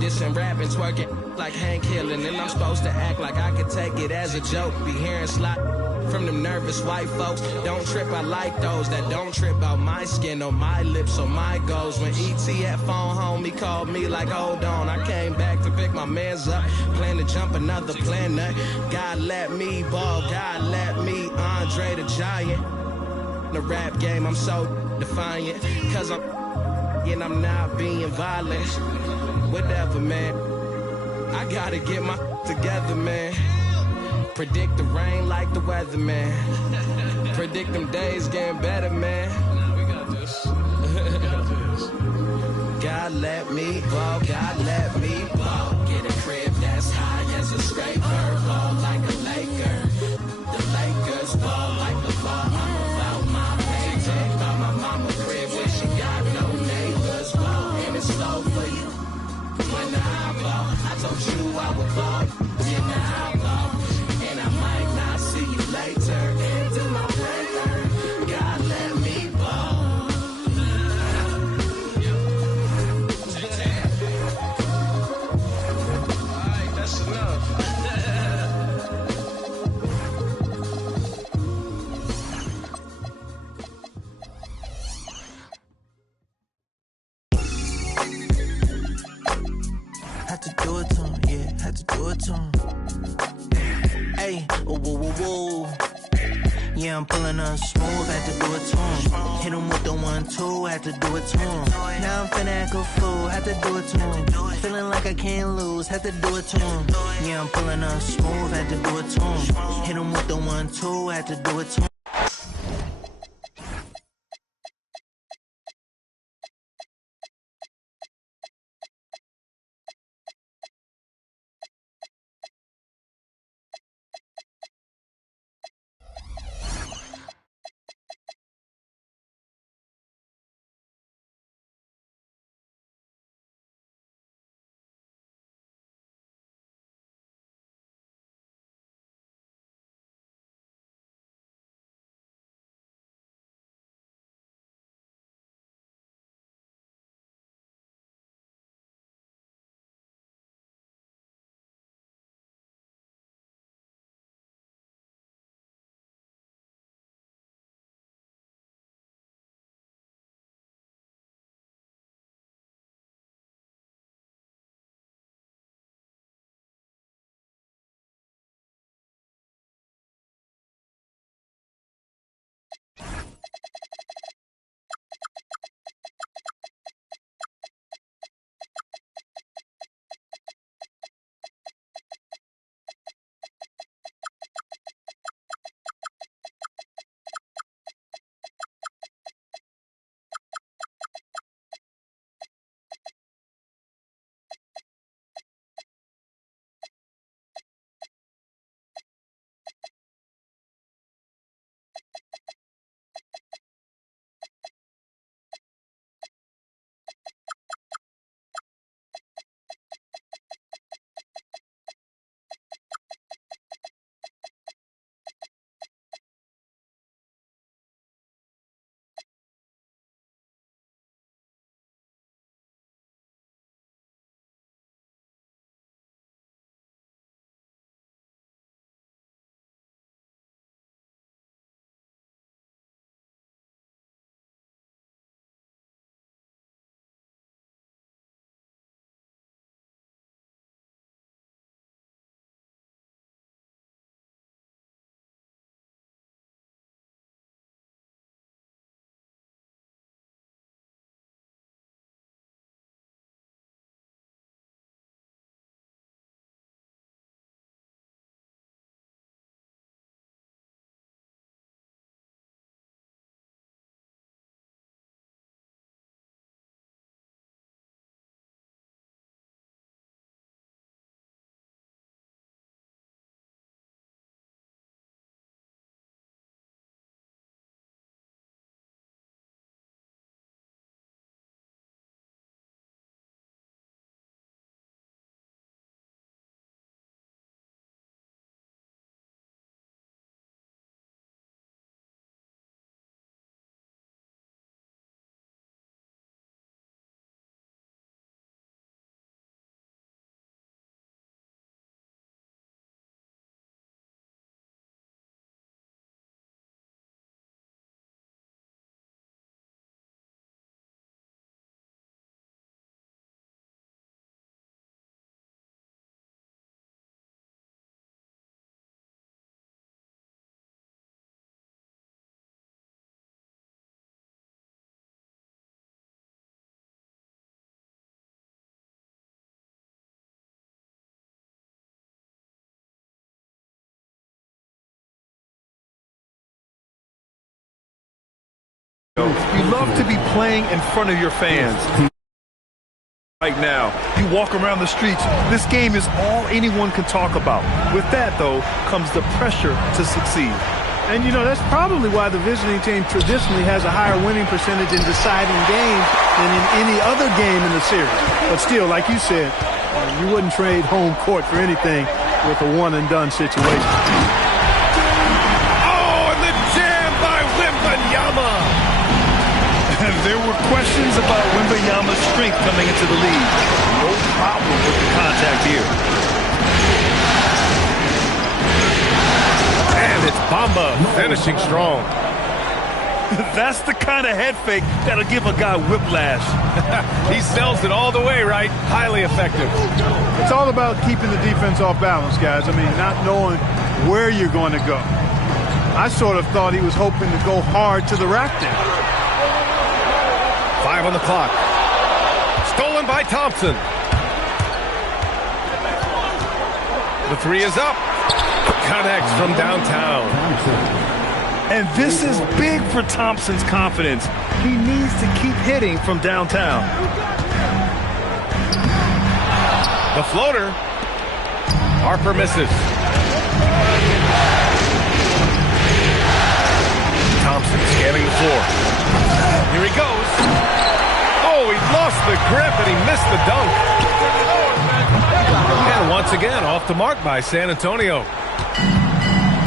dissing, rapping, twerking like Hank Hill, and then I'm supposed to act like I could take it as a joke. Be hearing slot from them nervous white folks. Don't trip, I like those that don't trip out my skin or my lips or my goals. When E.T. at phone home, he called me like, hold on. I came back to pick my mans up, plan to jump another planet. God let me ball, God let me Andre the Giant. The rap game, I'm so defiant, cause I'm not being violent. Whatever, man, I gotta get my together, man. Predict the rain like the weather, man. Predict them days getting better, man. We got this. We got this. God let me ball, God let me ball. Get a crib that's high as a scraper, ball like a Laker. The Lakers ball like LeVar. I'm about my paycheck, about my mama crib where she got no neighbors. Ball and it's slow for you. When I ball, I told you I would ball. Then I ball, and I might not see you later. Into my prayer, God let me ball. Alright, that's enough. Had to do it to him, yeah, had to do it to him. Hey, whoa, whoa, whoa, whoa. Yeah, I'm pulling up smooth, had to do it to him. Hit him with the 1-2, had to do it to him. Now I'm finna act a fool, had to do it to him. Feeling like I can't lose, had to do it to him. Yeah, I'm pulling up smooth, had to do it to him. Hit him with the 1-2, had to do it to him. love to be playing in front of your fans. Right now, you walk around the streets, this game is all anyone can talk about. With that, though, comes the pressure to succeed. And, you know, that's probably why the visiting team traditionally has a higher winning percentage in deciding games than in any other game in the series. But still, like you said, you wouldn't trade home court for anything with a one-and-done situation. Oh, and the jam by Wembanyama! There were questions about Wembanyama's strength coming into the league. No problem with the contact here. And it's Bamba finishing strong. That's the kind of head fake that'll give a guy whiplash. He sells it all the way, right? Highly effective. It's all about keeping the defense off balance, guys. I mean, not knowing where you're going to go. I sort of thought he was hoping to go hard to the rack there. 5 on the clock. Stolen by Thompson. The three is up. Connects from downtown. And this is big for Thompson's confidence. He needs to keep hitting from downtown. The floater. Harper misses. Thompson scanning the floor. Here he goes. Oh, he lost the grip and he missed the dunk. And once again, off the mark by San Antonio.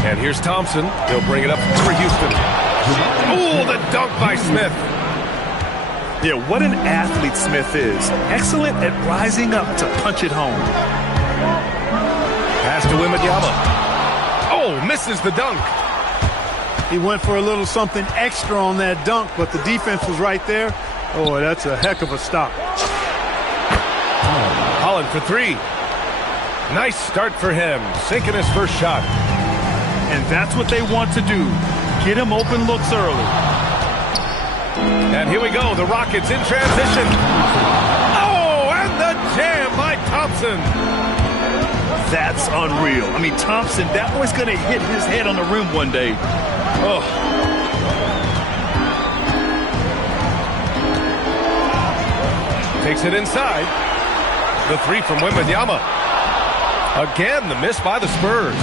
And here's Thompson. He'll bring it up for Houston. Oh, the dunk by Smith. Yeah, what an athlete Smith is. Excellent at rising up to punch it home. Pass to Wembanyama. Oh, misses the dunk. He went for a little something extra on that dunk, but the defense was right there. Oh, that's a heck of a stop. Holland for three. Nice start for him. Sinking his first shot. And that's what they want to do. Get him open looks early. And here we go. The Rockets in transition. Oh, and the jam by Thompson. That's unreal. I mean, Thompson, that boy's going to hit his head on the rim one day. Oh. Takes it inside. The three from Wembanyama. Again, the miss by the Spurs.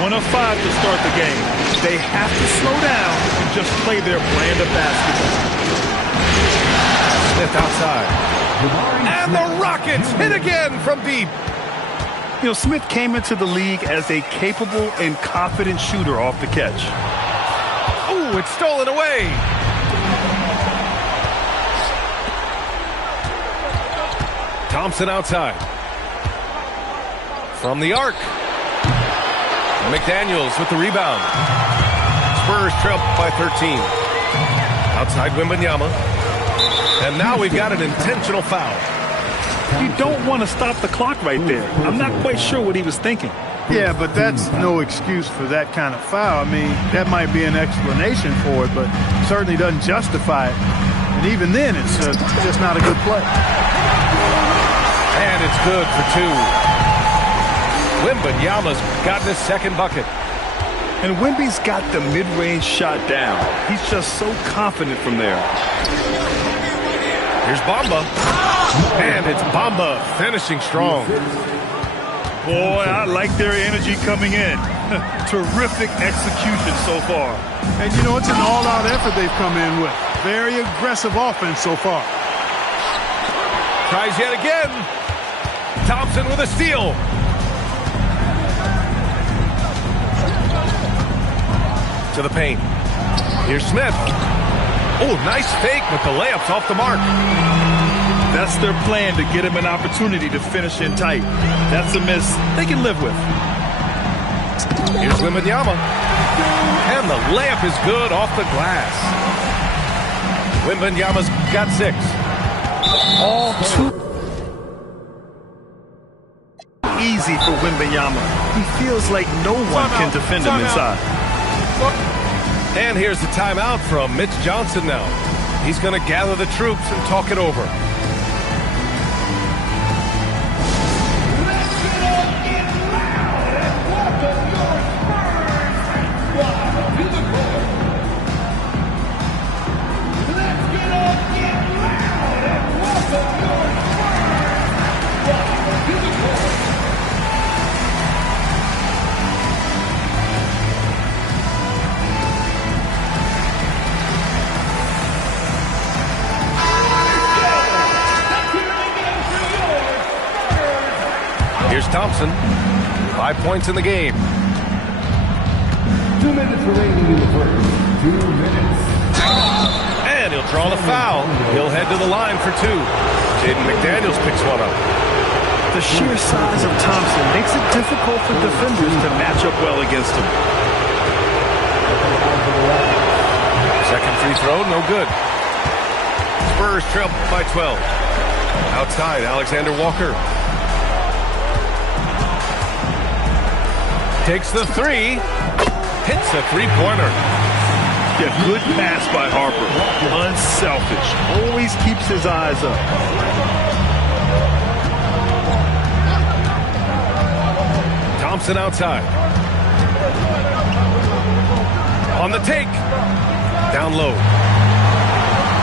1 of 5 to start the game. They have to slow down and just play their brand of basketball. Smith outside. And the Rockets hit again from deep. You know, Smith came into the league as a capable and confident shooter off the catch. Ooh, it's stolen away. Thompson outside. From the arc. McDaniels with the rebound. Spurs trail by 13. Outside Wembanyama. And now we've got an intentional foul. You don't want to stop the clock right there. I'm not quite sure what he was thinking. Yeah, but that's no excuse for that kind of foul. I mean, that might be an explanation for it, but certainly doesn't justify it. And even then, it's just not a good play. And it's good for two. Wembanyama's gotten his second bucket. And Wemby's got the mid-range shot down. He's just so confident from there. Here's Bamba. And it's Bamba finishing strong. Boy, I like their energy coming in. Terrific execution so far. And, you know, it's an all-out effort they've come in with. Very aggressive offense so far. Tries yet again. Thompson with a steal. To the paint. Here's Smith. Oh, nice fake, but the layup's off the mark. That's their plan, to get him an opportunity to finish in tight. That's a miss they can live with. Here's Wembanyama. And the layup is good off the glass. Wembanyama's got 6. All too easy for Wembanyama. He feels like no one can defend him inside. And here's the timeout from Mitch Johnson now. He's going to gather the troops and talk it over. Here's Thompson. 5 points in the game. 2 minutes remaining in the first. 2 minutes. And he'll draw the foul. He'll head to the line for 2. Jaden McDaniels picks one up. The sheer size of Thompson makes it difficult for defenders to match up well against him. Second free throw, no good. Spurs trail by 12. Outside, Alexander Walker. Takes the 3. Hits a three-pointer. Yeah, good pass by Harper. Unselfish. Always keeps his eyes up. Thompson outside. On the take. Down low.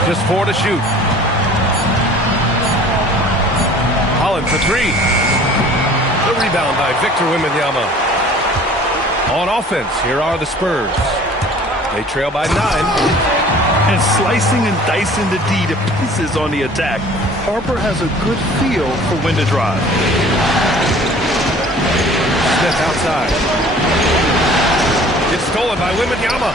Just 4 to shoot. Holland for 3. The rebound by Victor Wembanyama. On offense, here are the Spurs. They trail by 9. And slicing and dicing the D to pieces on the attack. Harper has a good feel for when to drive. Smith outside. It's stolen by Wembanyama.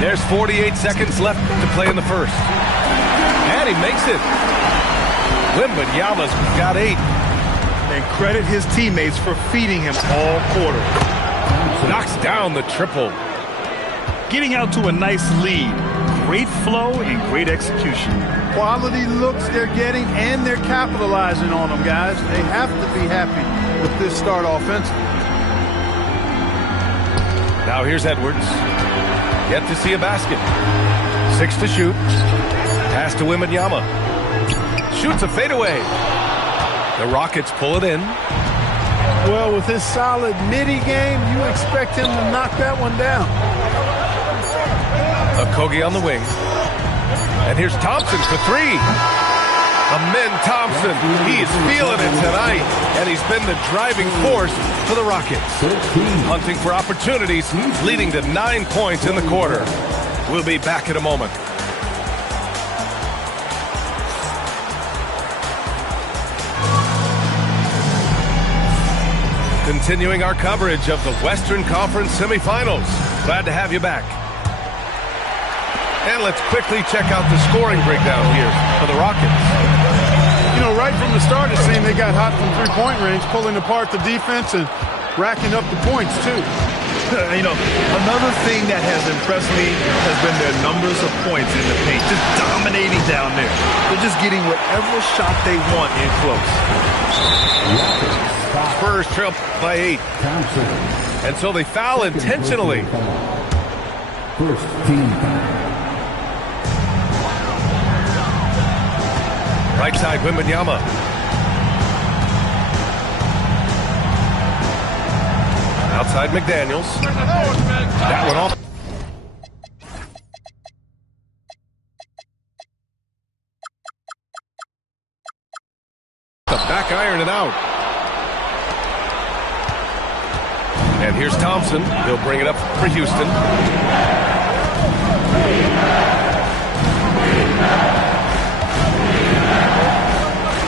There's 48 seconds left to play in the first. And he makes it. Wembanyama's got 8. And credit his teammates for feeding him all quarter. Knocks down the triple. Getting out to a nice lead. Great flow and great execution. Quality looks they're getting, and they're capitalizing on them, guys. They have to be happy with this start offensively. Now here's Edwards. Yet to see a basket. 6 to shoot. Pass to Wembanyama. Shoots a fadeaway. The Rockets pull it in. Well, with his solid midi game, you expect him to knock that one down. Okogie on the wing. And here's Thompson for 3. Amen Thompson. He is feeling it tonight. And he's been the driving force for the Rockets. Hunting for opportunities, leading to 9 points in the quarter. We'll be back in a moment. Continuing our coverage of the Western Conference semifinals. Glad to have you back. And let's quickly check out the scoring breakdown here for the Rockets. You know, right from the start, it seemed they got hot from three-point range, pulling apart the defense and racking up the points, too. You know, another thing that has impressed me has been their numbers of points in the paint. Just dominating down there. They're just getting whatever shot they want in close. Spurs trail by 8. And so they foul intentionally. First team foul. Right side, Wembanyama. Outside, McDaniels. That one off. The back iron it out. And here's Thompson. He'll bring it up for Houston.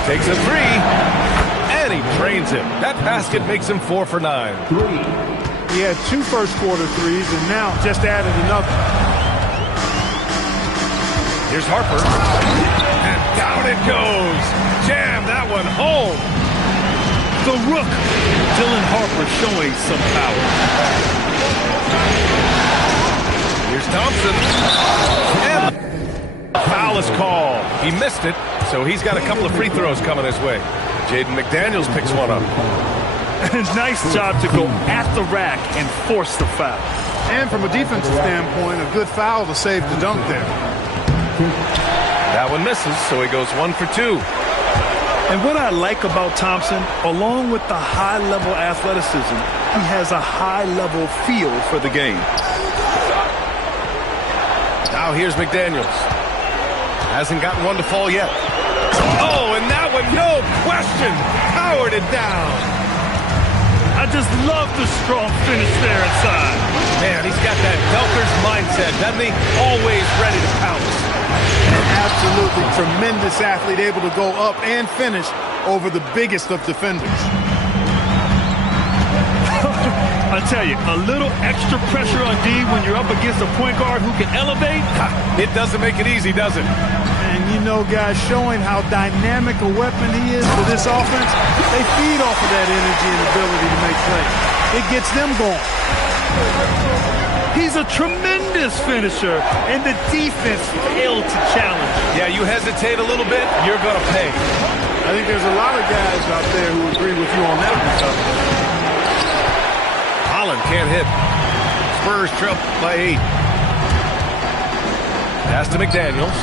Takes a 3, and he drains him. That basket makes him 4 for 9. He had 2 first-quarter threes, and now just added another. Here's Harper. And down it goes. Jam that one home. The Rook, Dylan Harper, showing some power. Here's Thompson. And the foul is called. He missed it, so he's got a couple of free throws coming his way. Jaden McDaniels picks one up. Nice job to go at the rack and force the foul. And from a defensive standpoint, a good foul to save the dunk there. That one misses, so he goes 1 for 2. And what I like about Thompson, along with the high-level athleticism, he has a high-level feel for the game. Now here's McDaniels. Hasn't gotten one to fall yet. Oh, and that one, no question, powered it down. I just love the strong finish there inside. Man, he's got that Delker's mindset, doesn't he? Always ready to pounce. Absolutely. absolutely tremendous athlete, able to go up and finish over the biggest of defenders. I tell you, a little extra pressure on D when you're up against a point guard who can elevate. It doesn't make it easy, does it? And you know, guys, showing how dynamic a weapon he is for this offense, they feed off of that energy and ability to make plays. It gets them going. He's a tremendous finisher, and the defense failed to challenge. Yeah, you hesitate a little bit, you're going to pay. I think there's a lot of guys out there who agree with you on that one. Holland can't hit. Spurs trail by 8. Pass to McDaniels.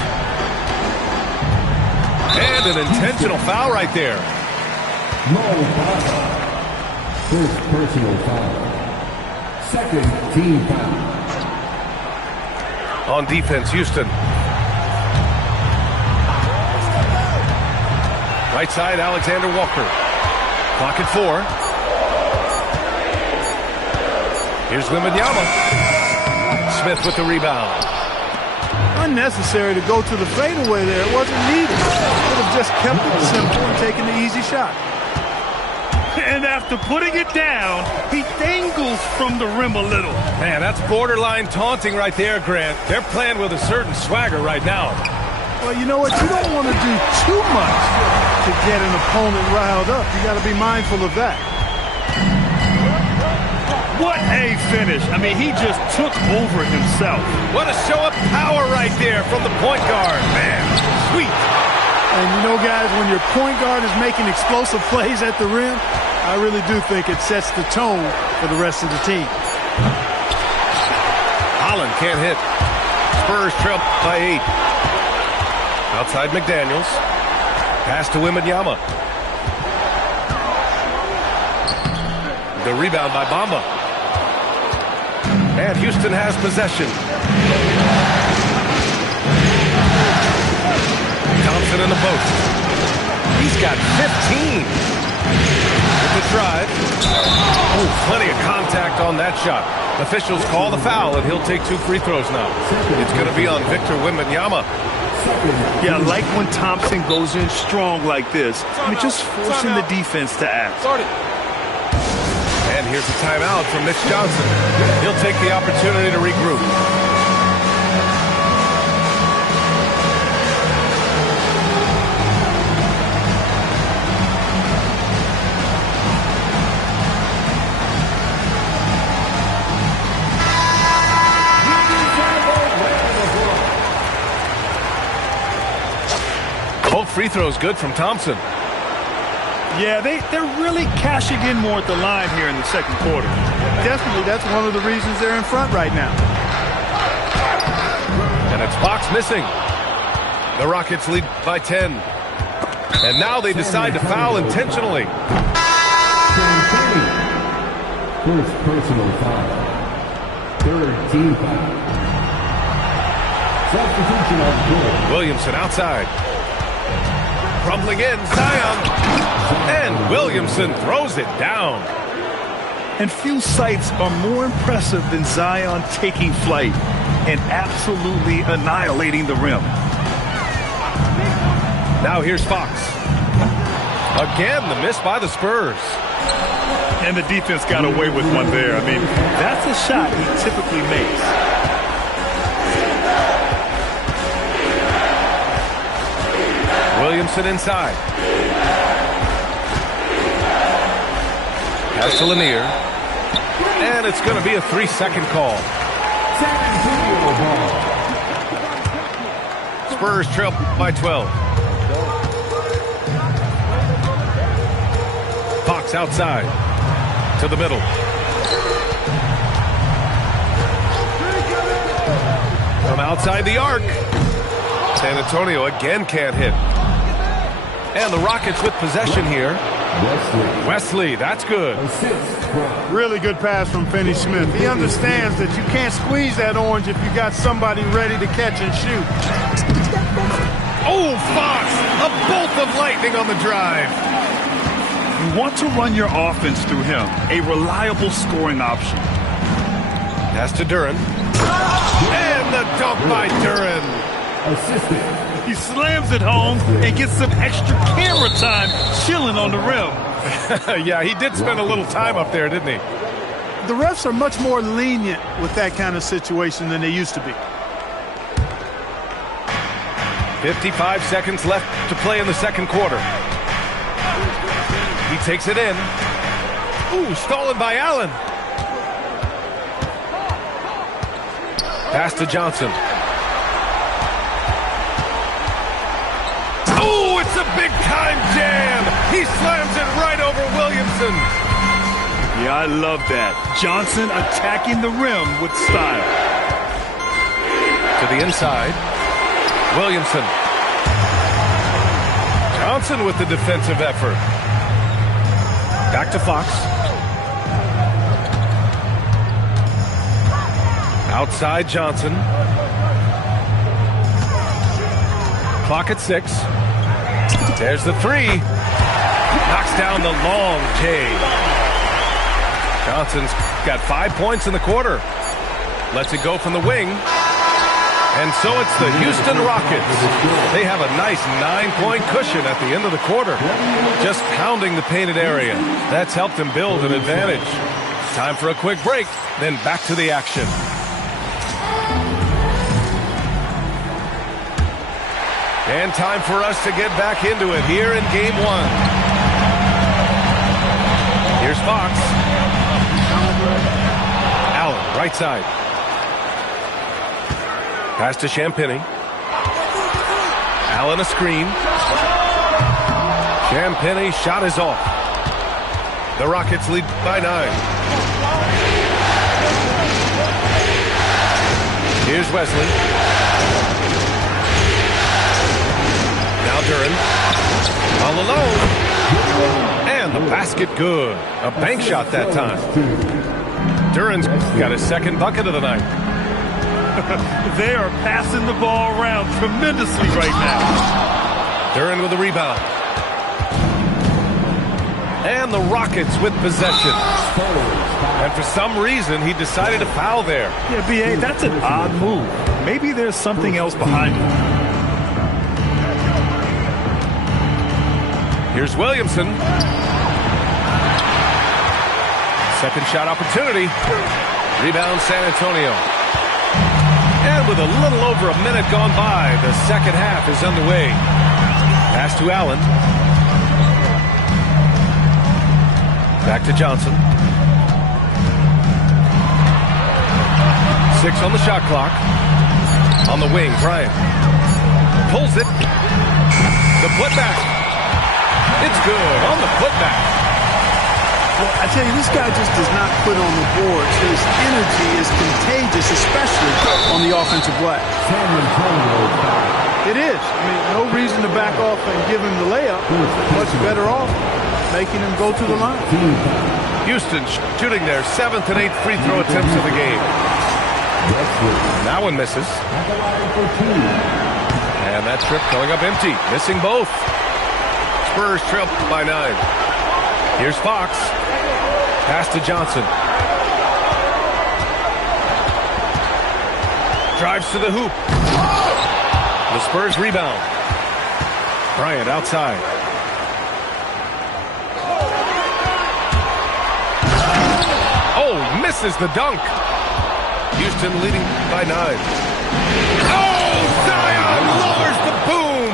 And an intentional foul right there. First personal foul. Second team foul. On defense, Houston. Right side, Alexander Walker. Clock at 4. Here's Wembanyama. Smith with the rebound. Unnecessary to go to the fadeaway there. It wasn't needed. Could have just kept it simple and taken the easy shot. And after putting it down, he dangles from the rim a little. Man, that's borderline taunting right there, Grant. They're playing with a certain swagger right now. Well, you know what? You don't want to do too much to get an opponent riled up. You got to be mindful of that. What a finish. I mean, he just took over himself. What a show of power right there from the point guard. Man, sweet. And you know, guys, when your point guard is making explosive plays at the rim, I really do think it sets the tone for the rest of the team. Holland can't hit. Spurs trail by 8. Outside McDaniels. Pass to Wembanyama. The rebound by Bamba. And Houston has possession. Thompson in the post. He's got 15. With the drive. Oh, plenty of contact on that shot. Officials call the foul, and he'll take 2 free throws now. It's going to be on Victor Wembanyama. Yeah, like when Thompson goes in strong like this. I mean, just forcing the defense to act. And here's a timeout from Mitch Johnson. He'll take the opportunity to regroup. Both free throws good from Thompson. Yeah, they're really cashing in more at the line here in the second quarter. Definitely, that's one of the reasons they're in front right now. And it's Fox missing. The Rockets lead by 10. And now they decide to foul intentionally. First personal foul. Third team foul. Substitution on the court. Williamson outside. Crumbling in, Zion. And Williamson throws it down. And few sights are more impressive than Zion taking flight and absolutely annihilating the rim. Now here's Fox. Again, the miss by the Spurs. And the defense got away with one there. I mean, that's a shot he typically makes. Williamson inside. Pass to Lanier. And it's going to be a 3-second call. Spurs trail by 12. Fox outside. To the middle. From outside the arc. San Antonio again can't hit. And the Rockets with possession here. Wesley, that's good. Really good pass from Finney Smith. He understands that you can't squeeze that orange if you got somebody ready to catch and shoot. Oh, Fox! A bolt of lightning on the drive. You want to run your offense through him. A reliable scoring option. Pass to Duren. And the dunk by Duren. Assistant. He slams it home and gets some extra camera time chilling on the rim. Yeah, he did spend a little time up there, didn't he? The refs are much more lenient with that kind of situation than they used to be. 55 seconds left to play in the second quarter. He takes it in. Ooh, stolen by Allen. Pass to Johnson. Oh, it's a big-time jam. He slams it right over Williamson. Yeah, I love that. Johnson attacking the rim with style. To the inside. Williamson. Johnson with the defensive effort. Back to Fox. Outside Johnson. Clock at 6. There's the three. Knocks down the long J. Johnson's got 5 points in the quarter. Lets it go from the wing. And so it's the Houston Rockets. They have a nice 9-point cushion at the end of the quarter. Just pounding the painted area. That's helped them build an advantage. Time for a quick break, then back to the action. And time for us to get back into it here in Game 1. Here's Fox. Allen, right side. Pass to Champagny. Allen a screen. Champagny shot is off. The Rockets lead by 9. Here's Wesley. Now Duren. All alone. And the basket good. A bank shot that time. Duren's got his second bucket of the night. They are passing the ball around tremendously right now. Duren with the rebound. And the Rockets with possession. And for some reason, he decided to foul there. Yeah, B.A., that's an odd move. Maybe there's something else behind it. Here's Williamson. Second shot opportunity. Rebound San Antonio. And with a little over a minute gone by, the second half is underway. Pass to Allen. Back to Johnson. 6 on the shot clock. On the wing, Bryant. Pulls it. The putback. It's good on the putback. Well, I tell you, this guy just does not quit on the boards. His energy is contagious, especially on the offensive glass. It is. I mean, no reason to back off and give him the layup. Much better off making him go to the line. Houston shooting their 7th and 8th free throw attempts of the game. That one misses. And that trip coming up empty. Missing both. Spurs trail by 9. Here's Fox. Pass to Johnson. Drives to the hoop. The Spurs rebound. Bryant outside. Oh, misses the dunk. Houston leading by 9. Oh, Zion lowers the boom.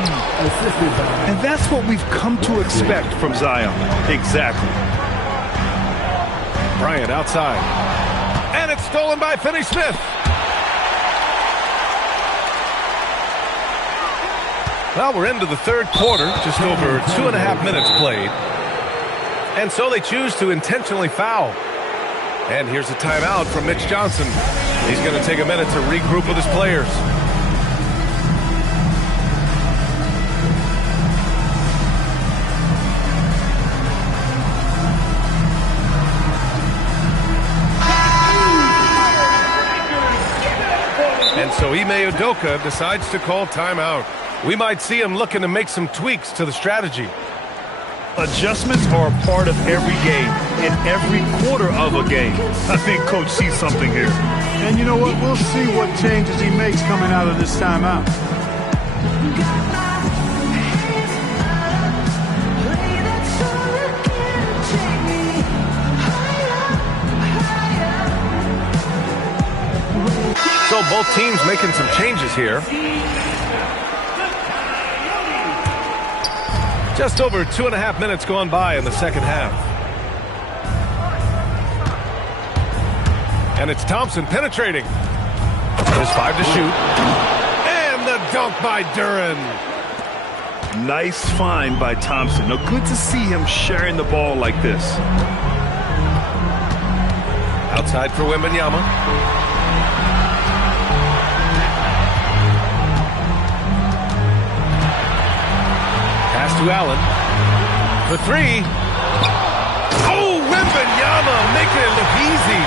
And that's what we've come to expect from Zion. Exactly. Bryant outside. And it's stolen by Finney-Smith. Well, we're into the third quarter, just over 2.5 minutes played. And so they choose to intentionally foul. And here's a timeout from Mitch Johnson. He's going to take a minute to regroup with his players. And so Ime Udoka decides to call timeout. We might see him looking to make some tweaks to the strategy. Adjustments are a part of every game, in every quarter of a game. I think Coach sees something here. And you know what? We'll see what changes he makes coming out of this timeout. both teams making some changes here. Just over 2.5 minutes gone by in the second half. And it's Thompson penetrating. There's 5 to shoot. And the dunk by Duren. Nice find by Thompson. Now, good to see him sharing the ball like this. Outside for Wembanyama. Pass to Allen. For 3. Oh, Wembanyama making it look easy.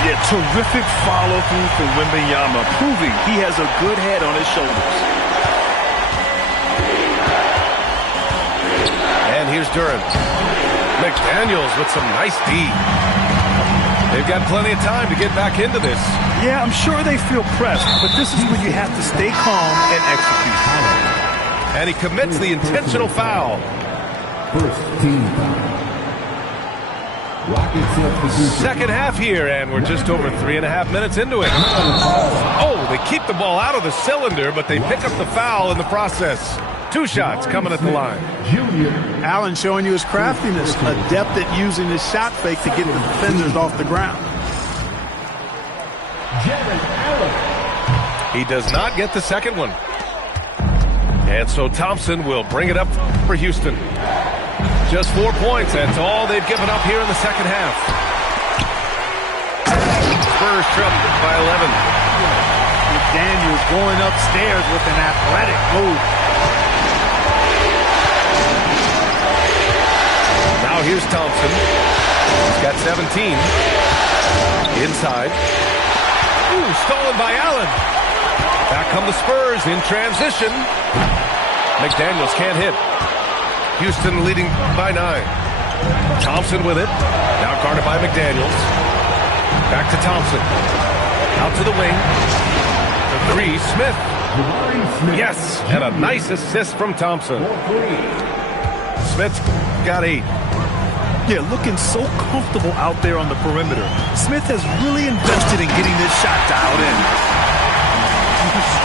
Yeah, terrific follow-through from Wembanyama, proving he has a good head on his shoulders. And here's Duren. McDaniels with some nice D. They've got plenty of time to get back into this. Yeah, I'm sure they feel pressed, but this is when you have to stay calm and execute. And he commits the intentional foul. First team foul. Rockets up the Second half here, and we're just over 3.5 minutes into it. Oh, they keep the ball out of the cylinder, but they pick up the foul in the process. 2 shots coming at the line. Allen showing you his craftiness, adept at using his shot fake to get the defenders off the ground. He does not get the second one. And so Thompson will bring it up for Houston. Just 4 points. That's all they've given up here in the second half. Spurs trail by 11. McDaniels going upstairs with an athletic move. Now here's Thompson. He's got 17. Inside. Ooh, stolen by Allen. Back come the Spurs in transition. McDaniels can't hit. Houston leading by 9. Thompson with it. Now guarded by McDaniels. Back to Thompson. Out to the wing. The 3, Smith. Yes, and a nice assist from Thompson. Smith's got 8. Yeah, looking so comfortable out there on the perimeter. Smith has really invested in getting this shot dialed in.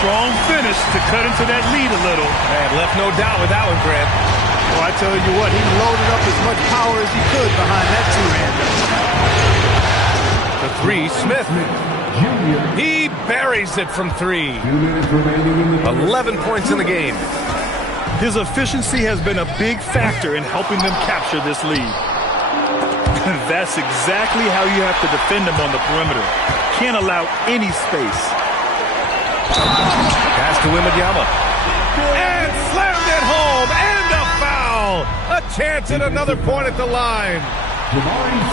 Strong finish to cut into that lead a little. And left no doubt with that one, Grant. Well, I tell you what, he loaded up as much power as he could behind that 2-hander. The 3, Smith. He buries it from 3. 11 points in the game. His efficiency has been a big factor in helping them capture this lead. That's exactly how you have to defend him on the perimeter. Can't allow any space. Pass to Wembanyama. And slammed it home. And a foul. A chance at another point at the line.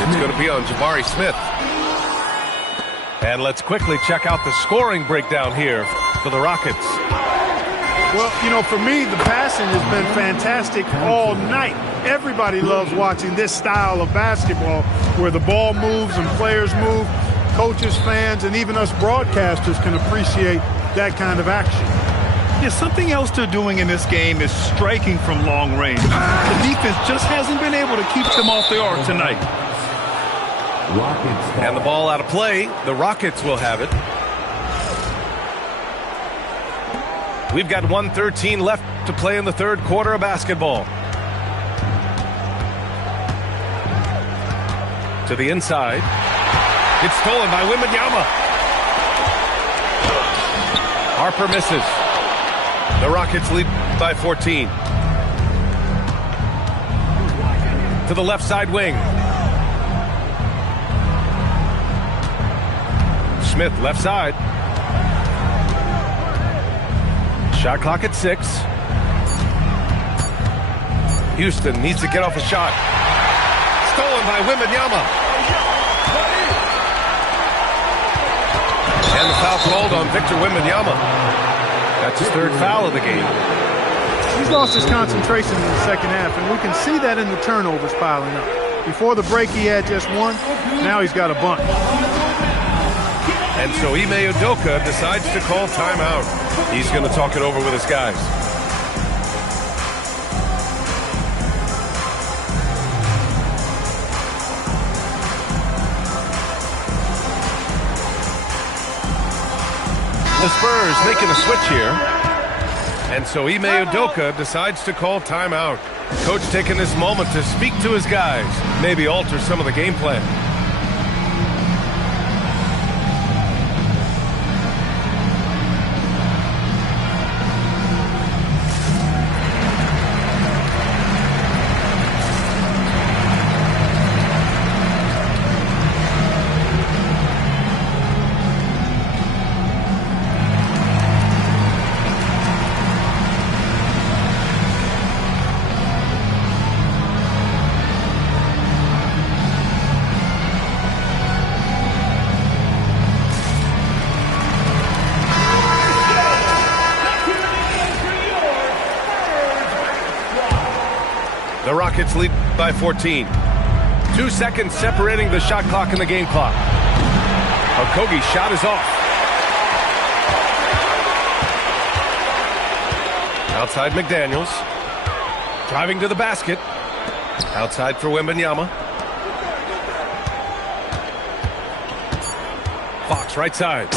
It's going to be on Jabari Smith. And let's quickly check out the scoring breakdown here for the Rockets. Well, you know, for me, the passing has been fantastic all night. Everybody loves watching this style of basketball where the ball moves and players move. Coaches, fans, and even us broadcasters can appreciate that kind of action. Yeah, something else they're doing in this game is striking from long range. The defense just hasn't been able to keep them off the arc tonight. And the ball out of play. The Rockets will have it. We've got 1:13 left to play in the third quarter of basketball. To the inside. It's stolen by Wembanyama. Harper misses. The Rockets lead by 14. To the left side wing. Smith, left side. Shot clock at 6. Houston needs to get off a shot. Stolen by Wembanyama. And the foul called on Victor Wembanyama. That's his 3rd foul of the game. He's lost his concentration in the second half, and we can see that in the turnovers piling up. Before the break, he had just 1. Now he's got a bunch. And so Ime Udoka decides to call timeout. He's going to talk it over with his guys. The Spurs making a switch here. And so Ime Udoka decides to call timeout. Coach taking this moment to speak to his guys, maybe alter some of the game plan. The Rockets lead by 14. 2 seconds separating the shot clock and the game clock. Okogie's shot is off. Outside McDaniels. Driving to the basket. Outside for Wembanyama. Fox right side.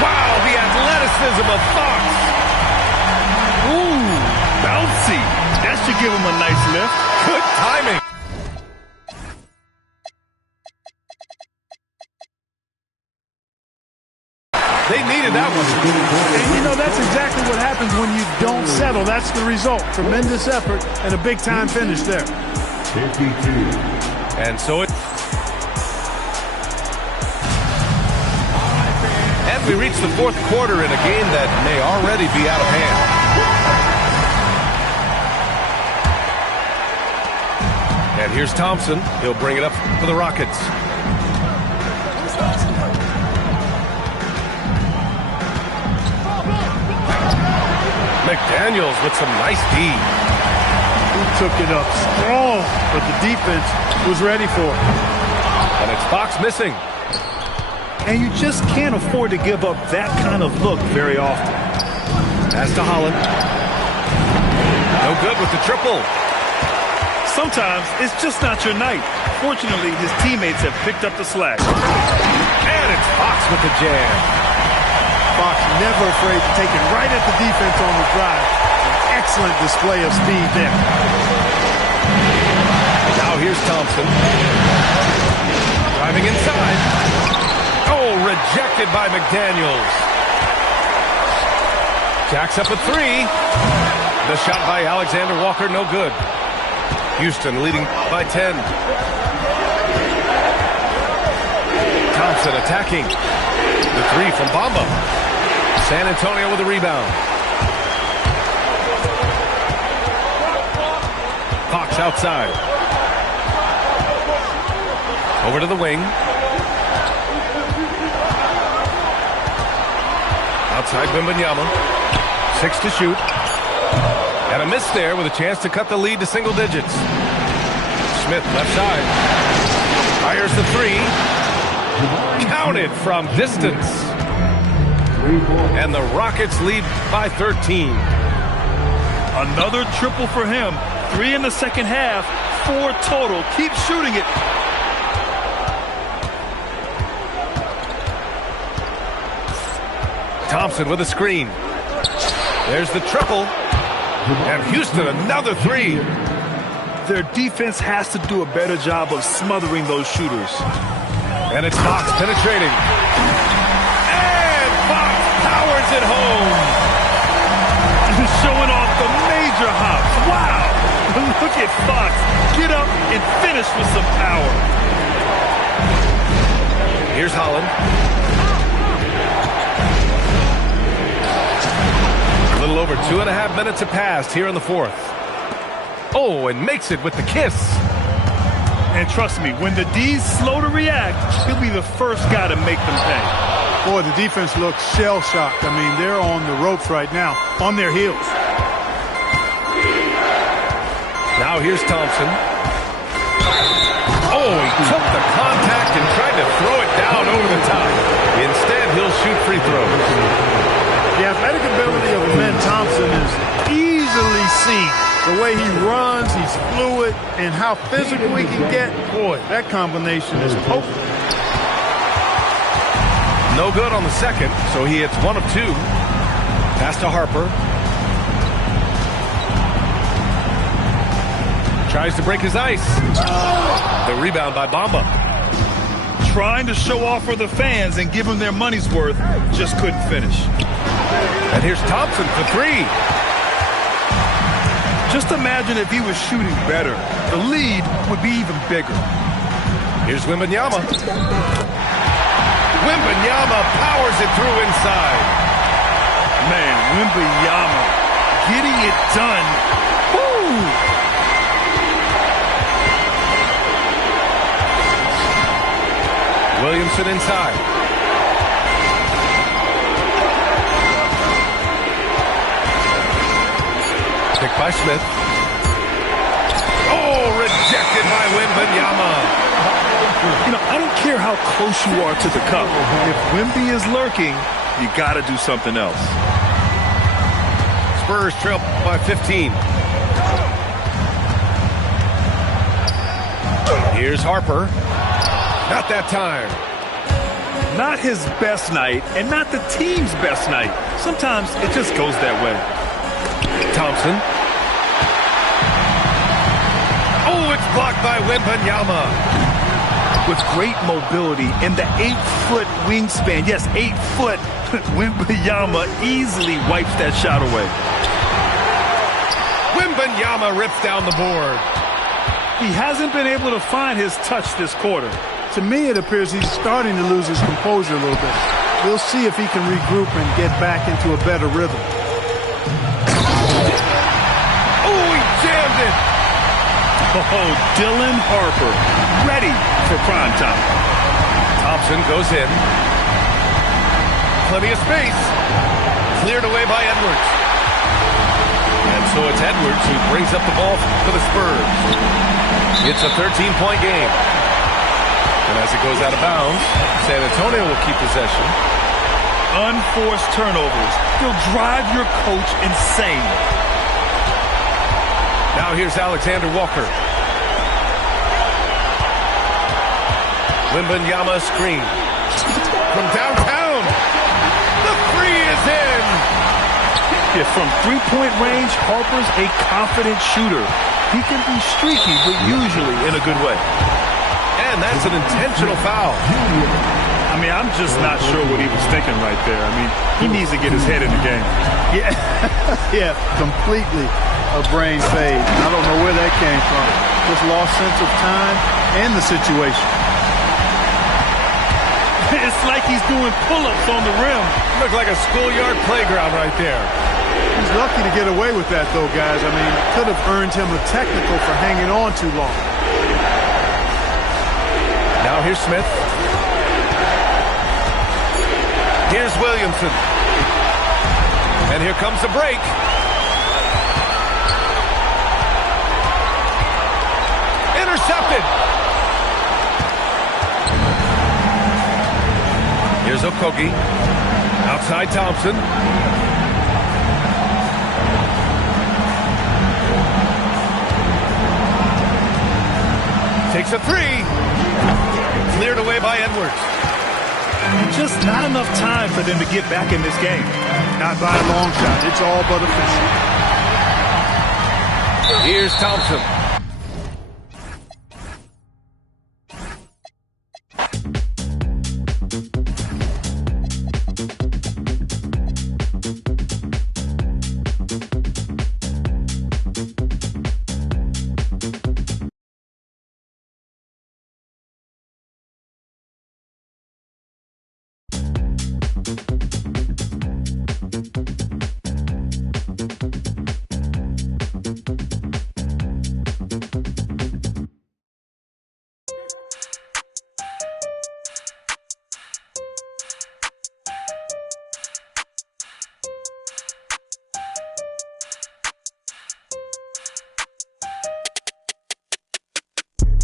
Wow, the athleticism of Fox. Ooh, bouncy. That should give him a nice lift. Good timing. They needed that one. And, you know, that's exactly what happens when you don't settle. That's the result. Tremendous effort and a big-time finish there. 52. And so it... And we reach the fourth quarter in a game that may already be out of hand. And here's Thompson. He'll bring it up for the Rockets. McDaniels with some nice D. He took it up strong, but the defense was ready for it. And it's Fox missing. And you just can't afford to give up that kind of look very often. Pass to Holland. No good with the triple. Sometimes it's just not your night. Fortunately, his teammates have picked up the slack. And it's Fox with the jam. Fox never afraid to take it right at the defense on the drive. An excellent display of speed there. Now here's Thompson. Driving inside. Oh, rejected by McDaniels. Jacks up a three. The shot by Alexander Walker, no good. Houston leading by 10. Thompson attacking. The three from Bamba. San Antonio with a rebound. Fox outside. Over to the wing. Outside Wembanyama. 6 to shoot. And a miss there with a chance to cut the lead to single digits. Smith left side. Fires the three. Counted from distance. And the Rockets lead by 13. Another triple for him. 3 in the second half. 4 total. Keep shooting it. Thompson with a screen. There's the triple. And Houston, another three. Their defense has to do a better job of smothering those shooters. And it's Fox penetrating. And Fox powers it home. Showing off the major hops. Wow. Look at Fox. Get up and finish with some power. Here's Holland. A little over 2.5 minutes have passed here in the fourth. Oh, and makes it with the kiss. And trust me, when the D's slow to react, he'll be the first guy to make them pay. Boy, the defense looks shell-shocked. I mean, they're on the ropes right now, on their heels. Now here's Thompson. Oh, he took the contact and tried to throw it down over the top. Instead, he'll shoot free throws. The athletic ability of Ben Thompson is easily seen. The way he runs, he's fluid, and how physical he can get. Boy, that combination is potent. No good on the second, so he hits 1 of 2. Pass to Harper. Tries to break his ice. The rebound by Bamba. Trying to show off for the fans and give them their money's worth, just couldn't finish. And here's Thompson for 3. Just imagine if he was shooting better. The lead would be even bigger. Here's Wembanyama. Wembanyama powers it through inside. Man, Wembanyama getting it done. Woo! Williamson inside. Picked by Smith. Oh, rejected by Wembanyama. You know, I don't care how close you are to the cup. If Wemby is lurking, you got to do something else. Spurs trail by 15. Here's Harper. Not that time. Not his best night, and not the team's best night. Sometimes it just goes that way. Thompson. Oh, it's blocked by Wembanyama. With great mobility and the 8-foot wingspan, yes, 8 foot, Wembanyama easily wipes that shot away. Wembanyama rips down the board. He hasn't been able to find his touch this quarter. To me, it appears he's starting to lose his composure a little bit. We'll see if he can regroup and get back into a better rhythm. Oh, he jammed it. Oh, Dylan Harper, ready for prime time. Thompson goes in. Plenty of space. Cleared away by Edwards. And so it's Edwards who brings up the ball for the Spurs. It's a 13-point game. And as it goes out of bounds, San Antonio will keep possession. Unforced turnovers. They'll drive your coach insane. Now here's Alexander Walker. Wembanyama screen. From downtown. The 3 is in. Yeah, from three-point range, Harper's a confident shooter. He can be streaky, but usually in a good way. And that's an intentional foul. I mean, I'm just not sure what he was thinking right there. I mean, he needs to get his head in the game. Yeah, yeah, completely a brain fade. I don't know where that came from. Just lost sense of time and the situation. It's like he's doing pull-ups on the rim. Looked like a schoolyard playground right there. He's lucky to get away with that, though, guys. I mean, could have earned him a technical for hanging on too long. Now here's Smith. Here's Williamson. And here comes the break. Intercepted. Here's Okogie. Outside Thompson. Takes a 3. Cleared away by Edwards. Just not enough time for them to get back in this game. Not by a long shot. It's all but official. Here's Thompson.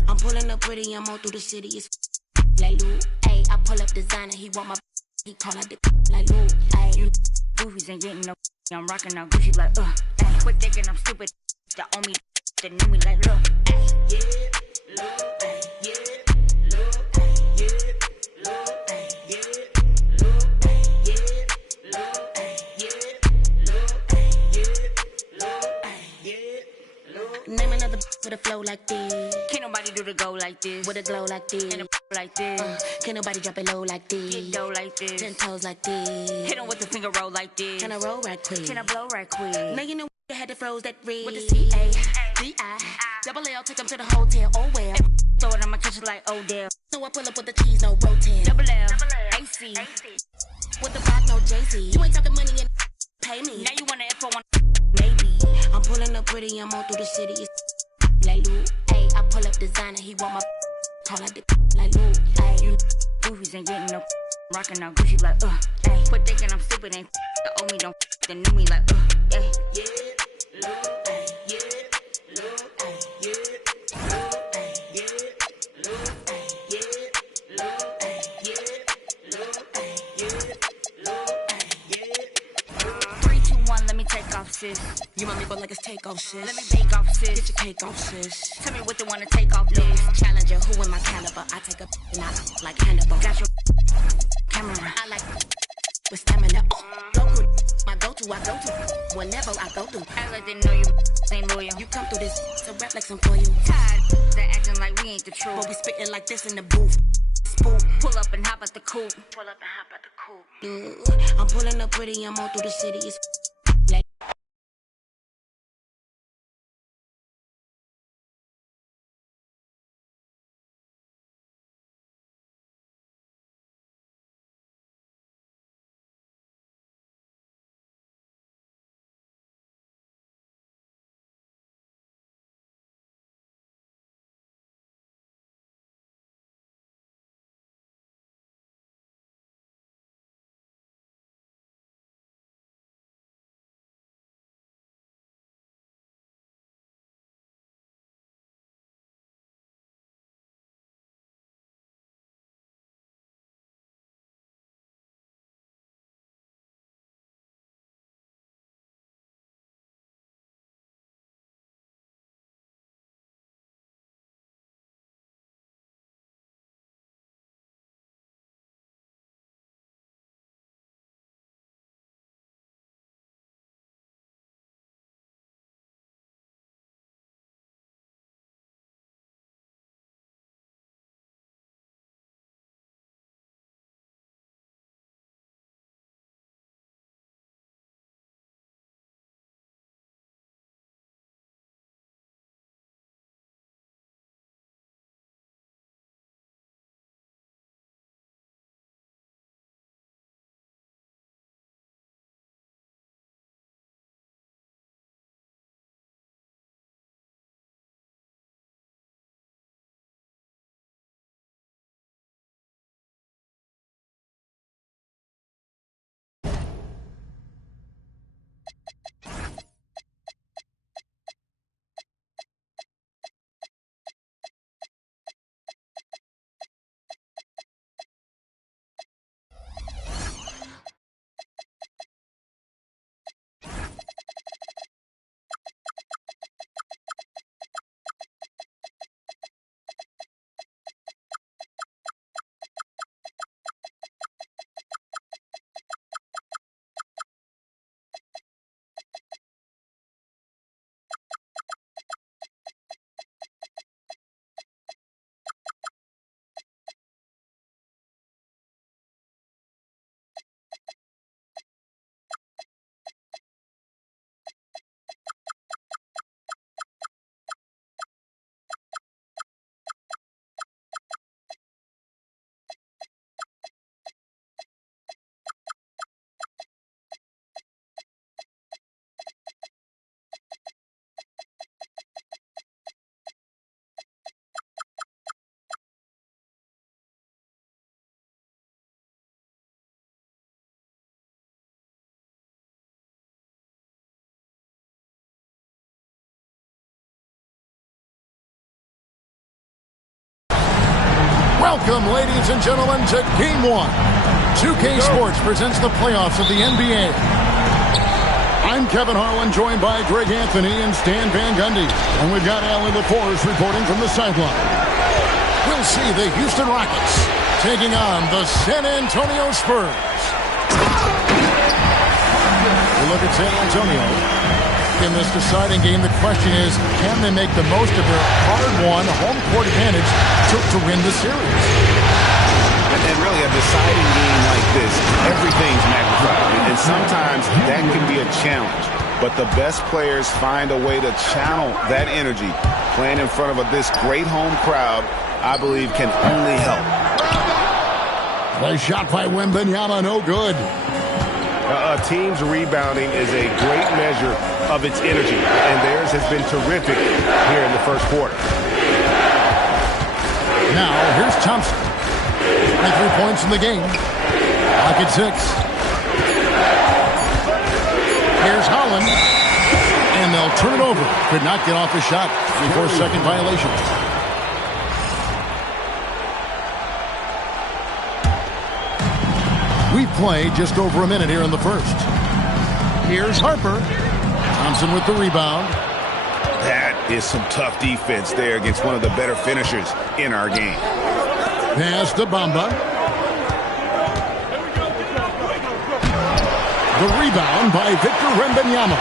I'm pulling up pretty, I'm all through the city. It's like Lou, ayy. I pull up designer, he want my, he call out the like Lou, ayy. Goofies ain't getting no, I'm rocking out Gucci like ayy. Quit thinking I'm stupid, the owe me, the knew me like Lou, ayy. Yeah, Lou, ayy, yeah, Lou, ayy, yeah, Lou, ayy, yeah, Lou, for the flow like this. Can't nobody do the go like this. With a glow like this. And a like this. Can't nobody drop it low like this. Get dough like this. 10 toes like this. Hit him with the finger roll like this. Can I roll right quick? Can I blow right quick? Now you know you had to froze that red. With the C-A-D-I. Double L, take them to the hotel. Oh well. Throw it on my kitchen like Odell. So I pull up with the cheese, no rotel. Double L, AC. With the rock, no Jay-Z. You ain't talking money and pay me. Now you want to F1, Maybe. I'm pulling up pretty, I'm all through the city. It's like Lou, ayy. I pull up designer, he want my call out the like Lou, ayy. you goofies ain't getting no rockin' out Gucci like ayy. Quit thinking I'm stupid, ain't the owe me, don't the new me like ayy. Yeah, Lou, ayy, yeah, Lou, ayy, yeah, Lou, ayy, yeah, Lou, ayy, yeah, Lou, ayy, yeah, Lou, ayy, yeah, Lou, ayy, yeah. 3, 2, 1, let me take off, sis. You want me but like it's takeoff shit. Let me bake off, sis. Get your cake off, sis. Tell me what they wanna take off, this. Challenger, who in my caliber? I take a and I like Hannibal. Got your camera. I like with stamina. Goku, my go-to, I go to whenever I go through. Act like they know you ain't loyal. You come through this to rap like some for you. Tired, they acting like we ain't the truth. But we spitting like this in the booth. Spook. Pull up and hop at the coupe. Pull up and hop at the coupe. I'm pulling up pretty, I'm all through the city. It's like Welcome, ladies and gentlemen, to Game 1. 2K Sports presents the playoffs of the NBA. I'm Kevin Harlan, joined by Greg Anthony and Stan Van Gundy. And we've got Alan LaForce reporting from the sideline. We'll see the Houston Rockets taking on the San Antonio Spurs. We look at San Antonio. in this deciding game. The question is, can they make the most of their hard-won home court advantage to win the series? And really, a deciding game like this, everything's magnified. And sometimes that can be a challenge. But the best players find a way to channel that energy. Playing in front of this great home crowd, I believe, can only help. The shot by Wembanyama, no good. A team's rebounding is a great measure of its energy, and theirs has been terrific here in the first quarter. Now, here's Thompson. 23 points in the game. Pocket 6. Here's Holland. And they'll turn it over. Could not get off the shot. 24-second violation. We play just over a minute here in the first. Here's Harper. Thompson with the rebound. That is some tough defense there against one of the better finishers in our game. Pass to Bamba. The rebound by Victor Wembanyama.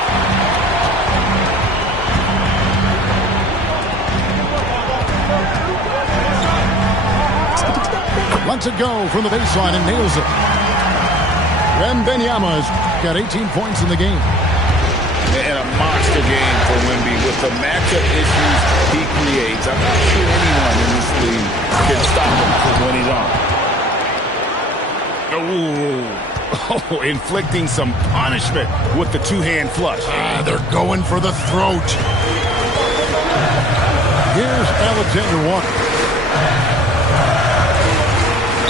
Lets it go from the baseline and nails it. Wembanyama's got 18 points in the game. And a monster game for Wemby with the matchup issues he creates. I'm not sure anyone in this league can stop him from when he's on. Oh, inflicting some punishment with the two-hand flush. They're going for the throat. Here's Alexander Walker.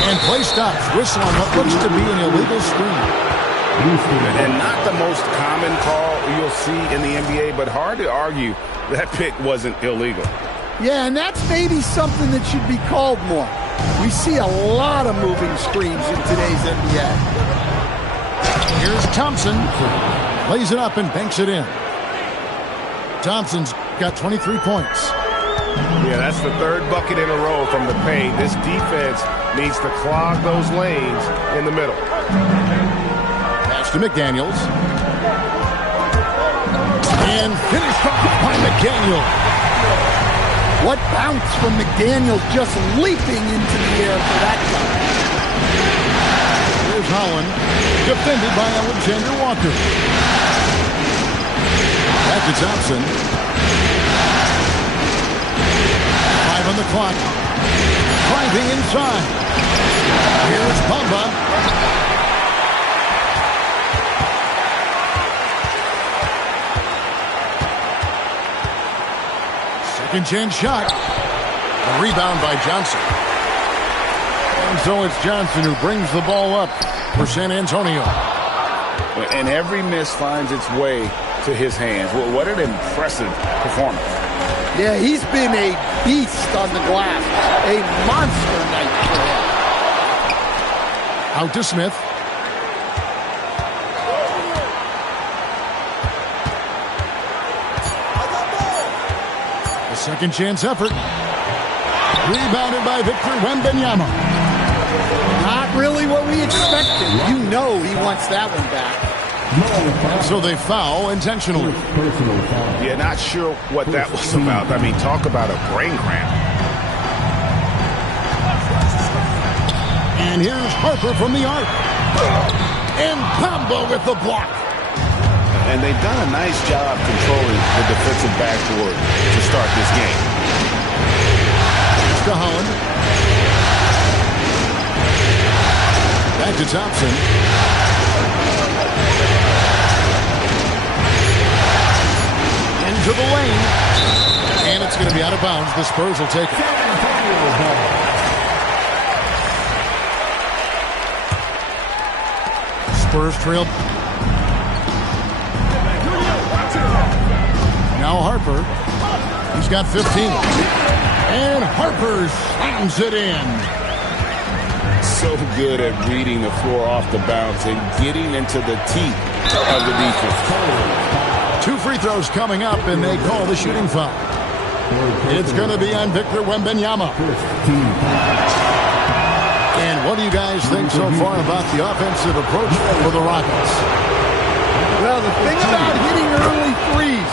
And play stops. Whistle on what looks to be an illegal screen. And not the most common call you'll see in the NBA, but hard to argue that pick wasn't illegal. Yeah, and that's maybe something that should be called more. We see a lot of moving screens in today's NBA. Here's Thompson. Lays it up and banks it in. Thompson's got 23 points. Yeah, that's the third bucket in a row from the paint. This defense needs to clog those lanes in the middle. Pass to McDaniels. And finished off by McDaniel. What bounce from McDaniels, just leaping into the air for that time. Here's Holland, defended by Alexander Walker. Back to Thompson. 5 on the clock. Driving inside. Here's Bamba. Second chance shot. A rebound by Johnson. And so it's Johnson who brings the ball up for San Antonio. And every miss finds its way to his hands. Well, what an impressive performance. Yeah, he's been a beast on the glass. A monster night for him. Out to Smith. A second chance effort. Rebounded by Victor Wembanyama. Not really what we expected. You know he wants that one back. And so they foul intentionally. Yeah, not sure what that was about. I mean, talk about a brain cramp. And here's Harper from the arc. And Bamba with the block. And they've done a nice job controlling the defensive backboard to start this game. To Holland. Back to Thompson. Into the lane. And it's going to be out of bounds. The Spurs will take it. Spurs trail. Now Harper. He's got 15. And Harper slams it in. So good at reading the floor off the bounce and getting into the teeth of the defense. 2 free throws coming up, and they call the shooting foul. It's going to be on Victor Wembanyama. And what do you guys think so far about the offensive approach for the Rockets? Well, the thing about hitting early threes,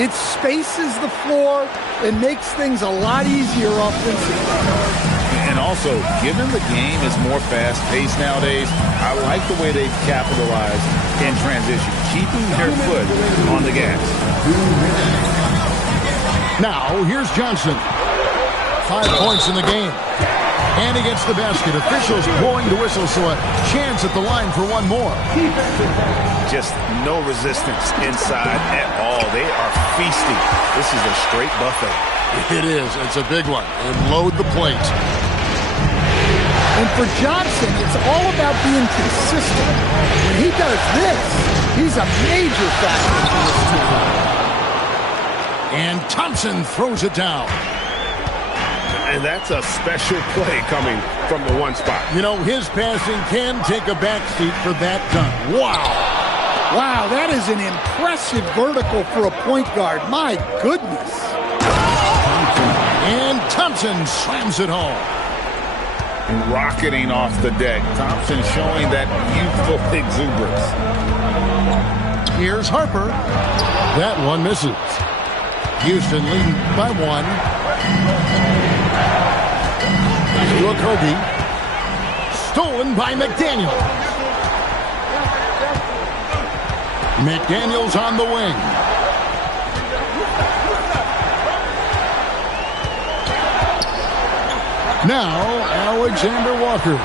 It spaces the floor and makes things a lot easier offensively. And also, given the game is more fast-paced nowadays, I like the way they've capitalized in transition, keeping their foot on the gas. Now, here's Johnson. 5 points in the game. And he gets the basket. Officials blowing the whistle, so a chance at the line for one more. Just no resistance inside at all. They are feasting. This is a straight buffet. It is. It's a big one. And load the plate. And for Johnson, it's all about being consistent. When he does this, he's a major factor for this team. And Thompson throws it down. And that's a special play coming from the one spot. You know, his passing can take a backseat for that dunk. Wow. Wow, that is an impressive vertical for a point guard. My goodness. And Thompson slams it home. Rocketing off the deck. Thompson showing that youthful exuberance. Here's Harper. That one misses. Houston leading by 1. Kogi. Stolen by McDaniel. McDaniel's on the wing. Now, Alexander Walker.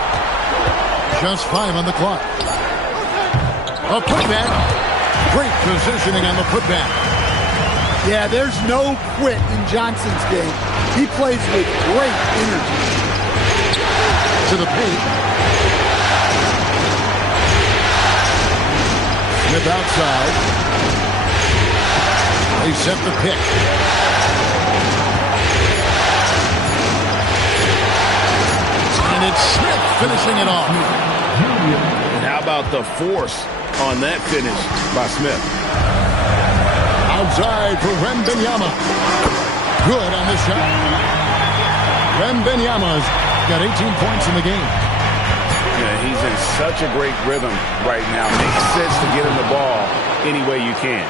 Just 5 on the clock. A putback. Great positioning on the putback. Yeah, there's no quit in Johnson's game. He plays with great energy. To the paint. Smith outside. They set the pick. And it's Smith finishing it off. And how about the force on that finish by Smith? Outside for Wembanyama. Good on the shot. Wembanyama's got 18 points in the game. Yeah, he's in such a great rhythm right now. Makes sense to get him the ball any way you can.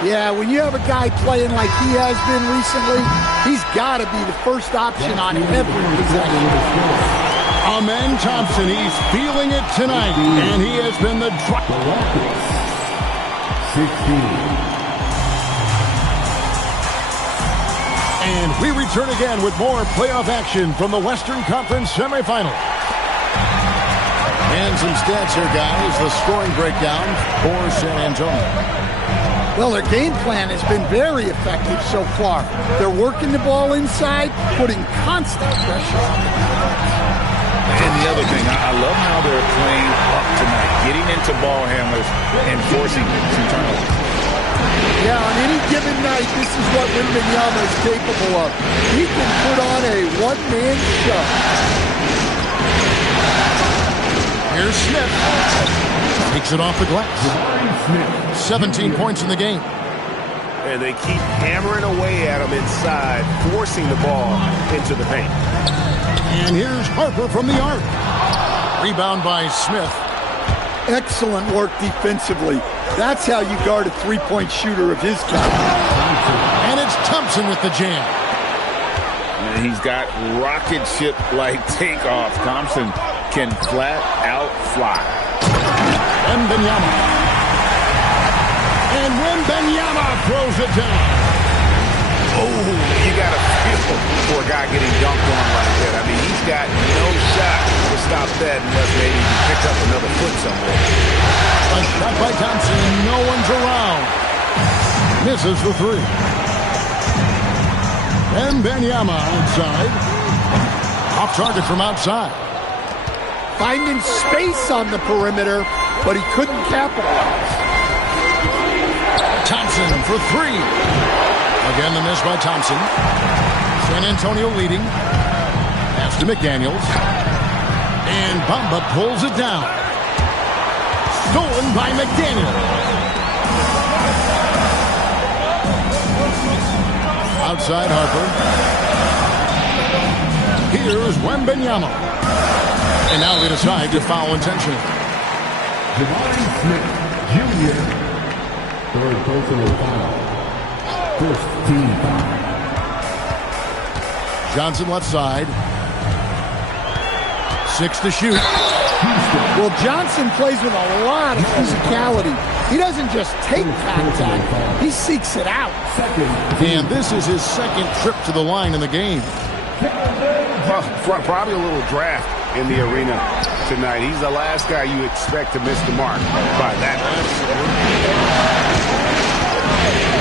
Yeah, when you have a guy playing like he has been recently, he's got to be the first option on every possession. Amen Thompson, he's feeling it tonight, and he has been the driver. 16. And we return again with more playoff action from the Western Conference semifinal. And some stats here, guys. The scoring breakdown for San Antonio. Well, their game plan has been very effective so far. They're working the ball inside, putting constant pressure on the defense. And the other thing, I love how they're playing up tonight, getting into ball handlers and forcing some turnovers. Yeah, on any given night, this is what Wembanyama is capable of. He can put on a one-man show. Here's Smith. Takes it off the glass. 17 points in the game. And they keep hammering away at him inside, forcing the ball into the paint. And here's Harper from the arc. Rebound by Smith. Excellent work defensively. That's how you guard a three-point shooter of his caliber. And it's Thompson with the jam. And he's got rocket ship-like takeoff. Thompson can flat out fly. Wembanyama. And Wembanyama throws it down. Oh, you got to feel for a guy getting dunked on like that. I mean, he's got no shot to stop that unless maybe he picked up another foot somewhere. A shot by Thompson. No one's around. Misses the three. Wembanyama outside. Off target from outside. Finding space on the perimeter, but he couldn't capitalize. Thompson for three. Again, the miss by Thompson. San Antonio leading. Pass to McDaniels. And Bamba pulls it down. Stolen by McDaniel. Outside Harper. Here's Wembanyama. And now they decide to foul intentionally. Devon Smith, Jr. Third personal foul. First team foul. Johnson left side. 6 to shoot. Well, Johnson plays with a lot of physicality. He doesn't just take contact. He seeks it out. And this is his second trip to the line in the game. Probably a little draft in the arena tonight. He's the last guy you expect to miss the mark by that.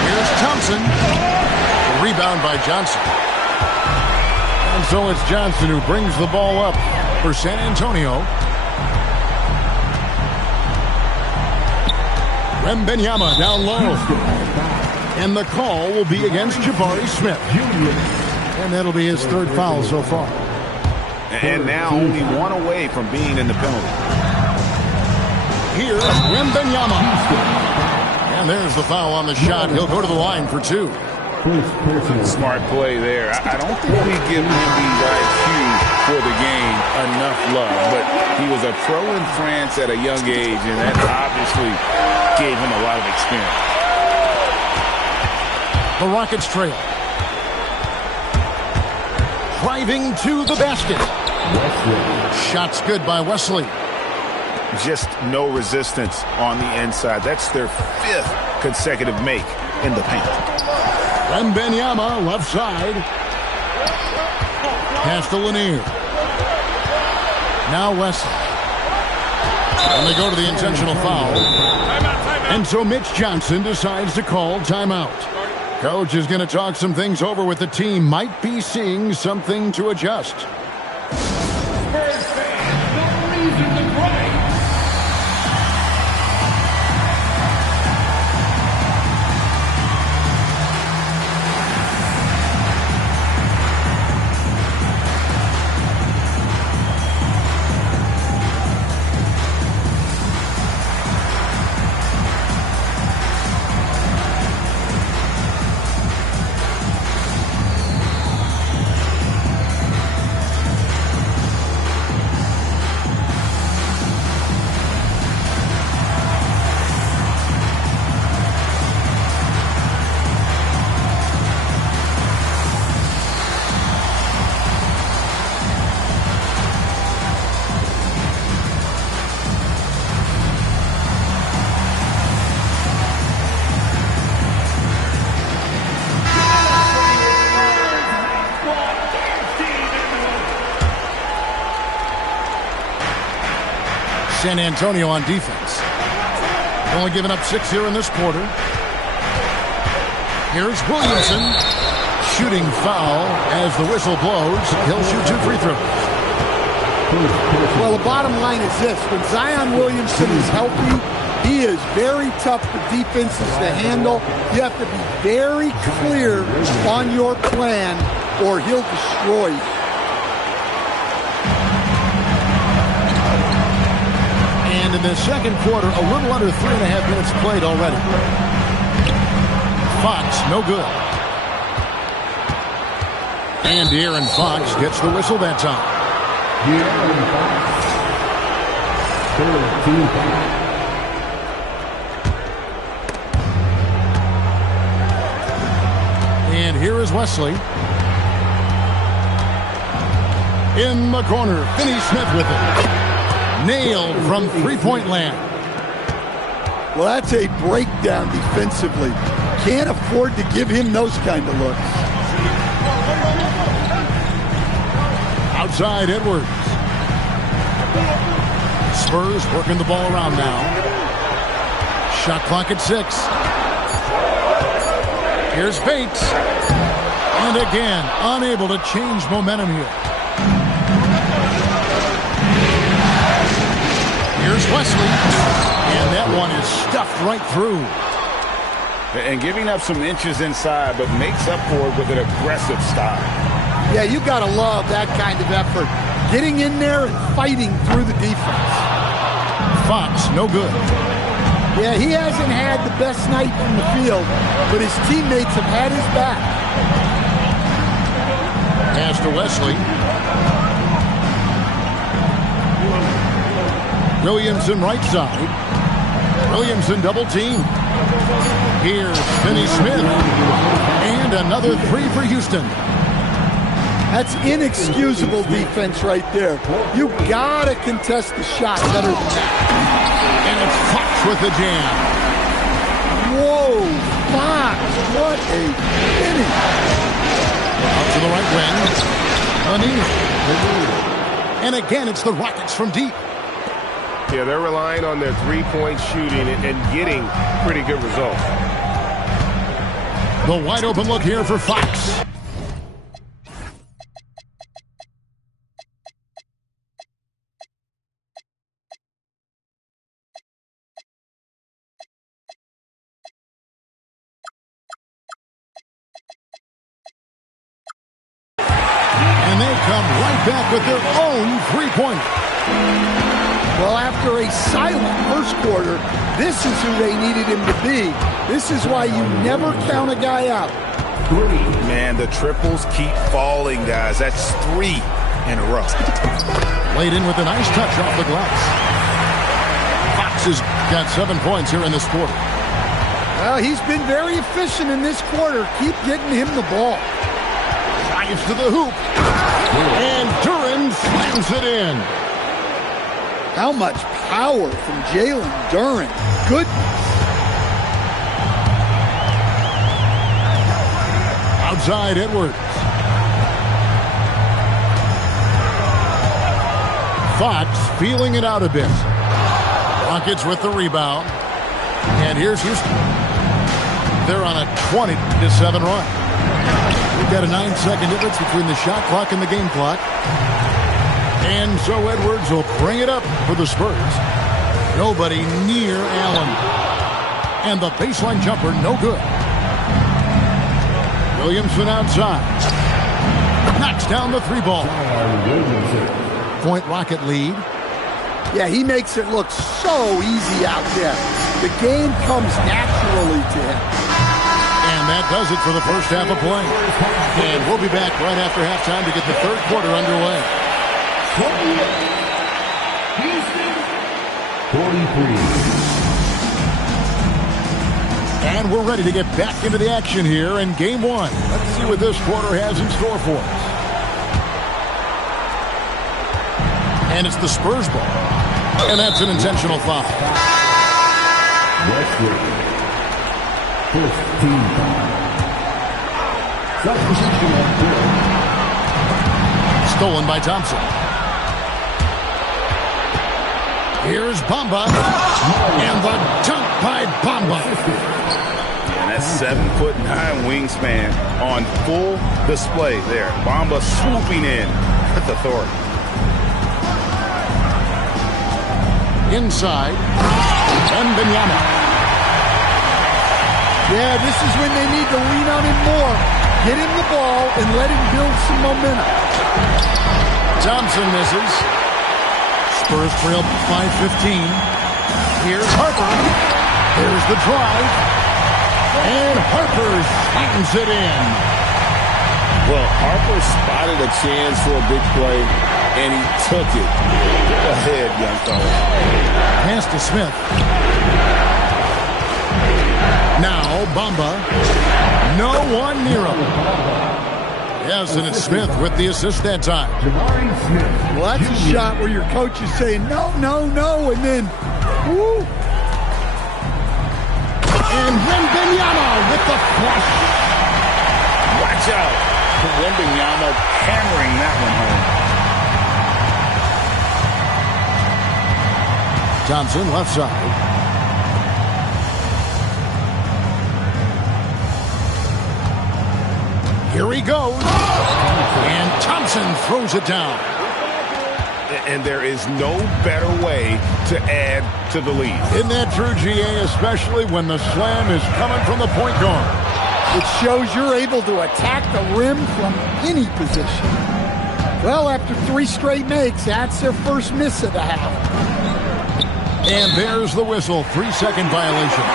Here's Thompson. A rebound by Johnson. And so it's Johnson who brings the ball up for San Antonio. Wembanyama down low. And the call will be against Jabari Smith. And that'll be his third foul so far. And now only one away from being in the penalty. Here's Wembanyama. And there's the foul on the shot. He'll go to the line for 2. Smart play there. I don't think we give Wemby's IQ for the game enough love. But he was a pro in France at a young age, and that obviously gave him a lot of experience. The Rockets trail. Driving to the basket. Shot's good by Wesley. Just no resistance on the inside. That's their 5th consecutive make in the paint. Wembanyama left side. Pass to Lanier. Now Wesley. And they go to the intentional foul. And so Mitch Johnson decides to call timeout. Coach is going to talk some things over with the team. Might be seeing something to adjust. San Antonio on defense. Only giving up 6 here in this quarter. Here's Williamson. Shooting foul as the whistle blows. He'll shoot 2 free throws. Well, the bottom line is this. When Zion Williamson is healthy, he is very tough for defenses to handle. You have to be very clear on your plan or he'll destroy you. And in the second quarter, a little under 3.5 minutes played already. Fox, no good. And De'Aaron Fox gets the whistle that time. De'Aaron Fox. And here is Wesley. In the corner, Finney Smith with it. Nailed from three-point land. Well, that's a breakdown defensively. Can't afford to give him those kind of looks. Outside Edwards. Spurs working the ball around now. Shot clock at 6. Here's Bates. And again, unable to change momentum here. Here's Wesley. And that one is stuffed right through. And giving up some inches inside, but makes up for it with an aggressive style. Yeah, you got to love that kind of effort. Getting in there and fighting through the defense. Fox, no good. Yeah, he hasn't had the best night in the field, but his teammates have had his back. Pass to Wesley. Williamson right side. Williamson double team. Here's Finney Smith. And another three for Houston. That's inexcusable defense right there. You gotta contest the shot better than that. And it's Fox with the jam. Whoa, Fox, what a finish. Out to the right wing. And again, it's the Rockets from deep. Yeah, they're relying on their three-point shooting and getting pretty good results. The wide open look here for Fox. And they come right back with their own three-pointer. Well, after a silent first quarter, this is who they needed him to be. This is why you never count a guy out. Man, the triples keep falling, guys. That's 3 in a row. Laid in with a nice touch off the glass. Fox has got 7 points here in this quarter. Well, he's been very efficient in this quarter. Keep getting him the ball. Drives to the hoop. And Duren slams it in. How much power from Jalen Duren. Goodness. Outside Edwards. Fox feeling it out a bit. Rockets with the rebound. And here's Houston. They're on a 20-7 run. We've got a 9-second difference between the shot clock and the game clock. And so Edwards will bring it up for the Spurs. Nobody near Allen. And the baseline jumper, no good. Williamson outside. Knocks down the three ball. Point Rocket lead. Yeah, he makes it look so easy out there. The game comes naturally to him. And that does it for the first half of play. And we'll be back right after halftime to get the third quarter underway. 43. And we're ready to get back into the action here in game one. Let's see what this quarter has in store for us. And it's the Spurs ball. And that's an intentional foul. Westbrook. First team foul. Substitution on field. Stolen by Thompson. Here's Bamba. And the dunk by Bamba. And that's 7'9" wingspan on full display there. Bamba swooping in with authority. Inside. Wembanyama. Yeah, this is when they need to lean on him more. Get him the ball and let him build some momentum. Thompson misses. Spurs trail 5-15. Here's Harper. Here's the drive. And Harper slams it in. Well, Harper spotted a chance for a big play, and he took it. Go ahead, young fella. Pass to Smith. Now Bamba. No one near him. Yes, and it's Smith with the assist that time. Well, that's a shot where your coach is saying, no, no, no, and then, woo. And Wembanyama with the flush. Watch out. Wembanyama hammering that one home. Thompson left side. Here he goes. And Thompson throws it down. And there is no better way to add to the lead. Isn't that true, GA, especially when the slam is coming from the point guard? It shows you're able to attack the rim from any position. Well, after 3 straight makes, that's their first miss of the half. And there's the whistle. 3-second violation.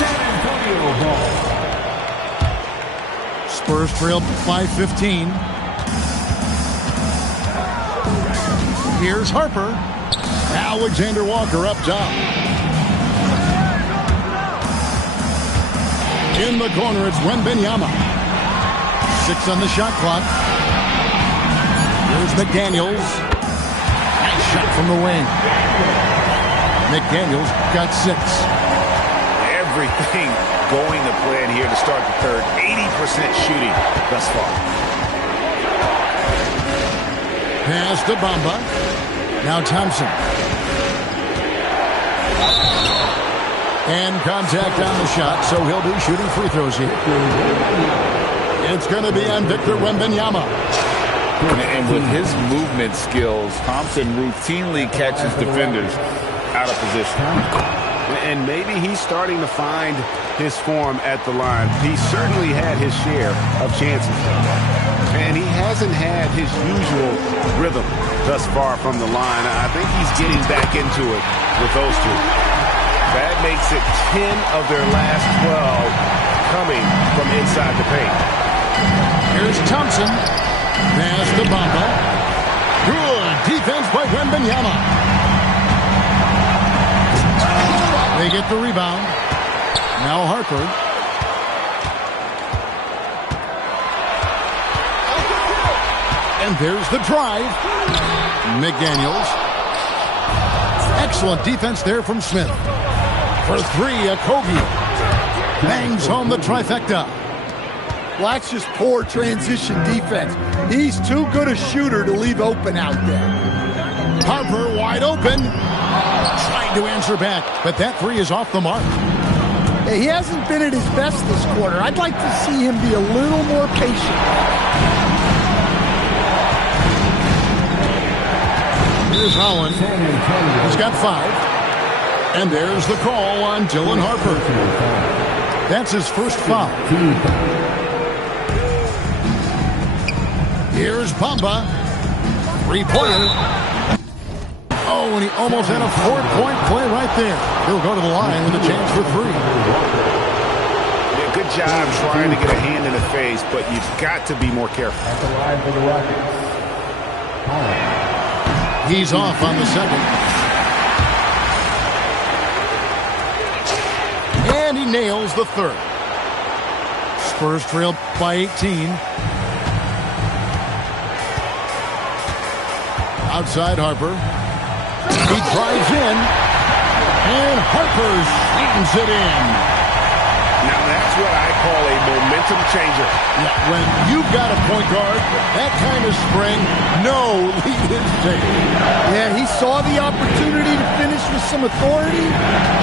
San Antonio ball. Spurs trail 5-15. Here's Harper. Alexander Walker up top. In the corner, it's Wembanyama. 6 on the shot clock. Here's McDaniels. Nice shot from the wing. McDaniels got 6. Everything going to plan here to start the third. 80% shooting thus far. Pass to Bamba. Now Thompson. And contact on the shot, so he'll be shooting free throws here. It's going to be on Victor Wembanyama. And with his movement skills, Thompson routinely catches defenders out of position. And maybe he's starting to find his form at the line. He certainly had his share of chances. And he hasn't had his usual rhythm thus far from the line. I think he's getting back into it with those two. That makes it 10 of their last 12 coming from inside the paint. Here's Thompson. Pass to Bamba. Good defense by Wembanyama. They get the rebound. Now Harper. And there's the drive. McDaniels. Excellent defense there from Smith. For 3, Okogie bangs home the trifecta. Well, that's just poor transition defense. He's too good a shooter to leave open out there. Harper wide open. Trying to answer back, but that 3 is off the mark. Hey, he hasn't been at his best this quarter. I'd like to see him be a little more patient. Here's Holland. He's got 5. And there's the call on Dylan Harper. That's his first foul. Here's Bamba. 3-pointer. Oh, and he almost had a 4-point play right there. He'll go to the line with a chance for 3. Yeah, good job trying to get a hand in the face, but you've got to be more careful. At the line for the Rockets. He's off on the second. And he nails the third. Spurs trail by 18. Outside Harper. He drives in. And Harper slams it in. Now that's what I call a momentum changer. Yeah, when you've got a point guard, that kind of spring, no lead is taken. Yeah, he saw the opportunity to finish with some authority,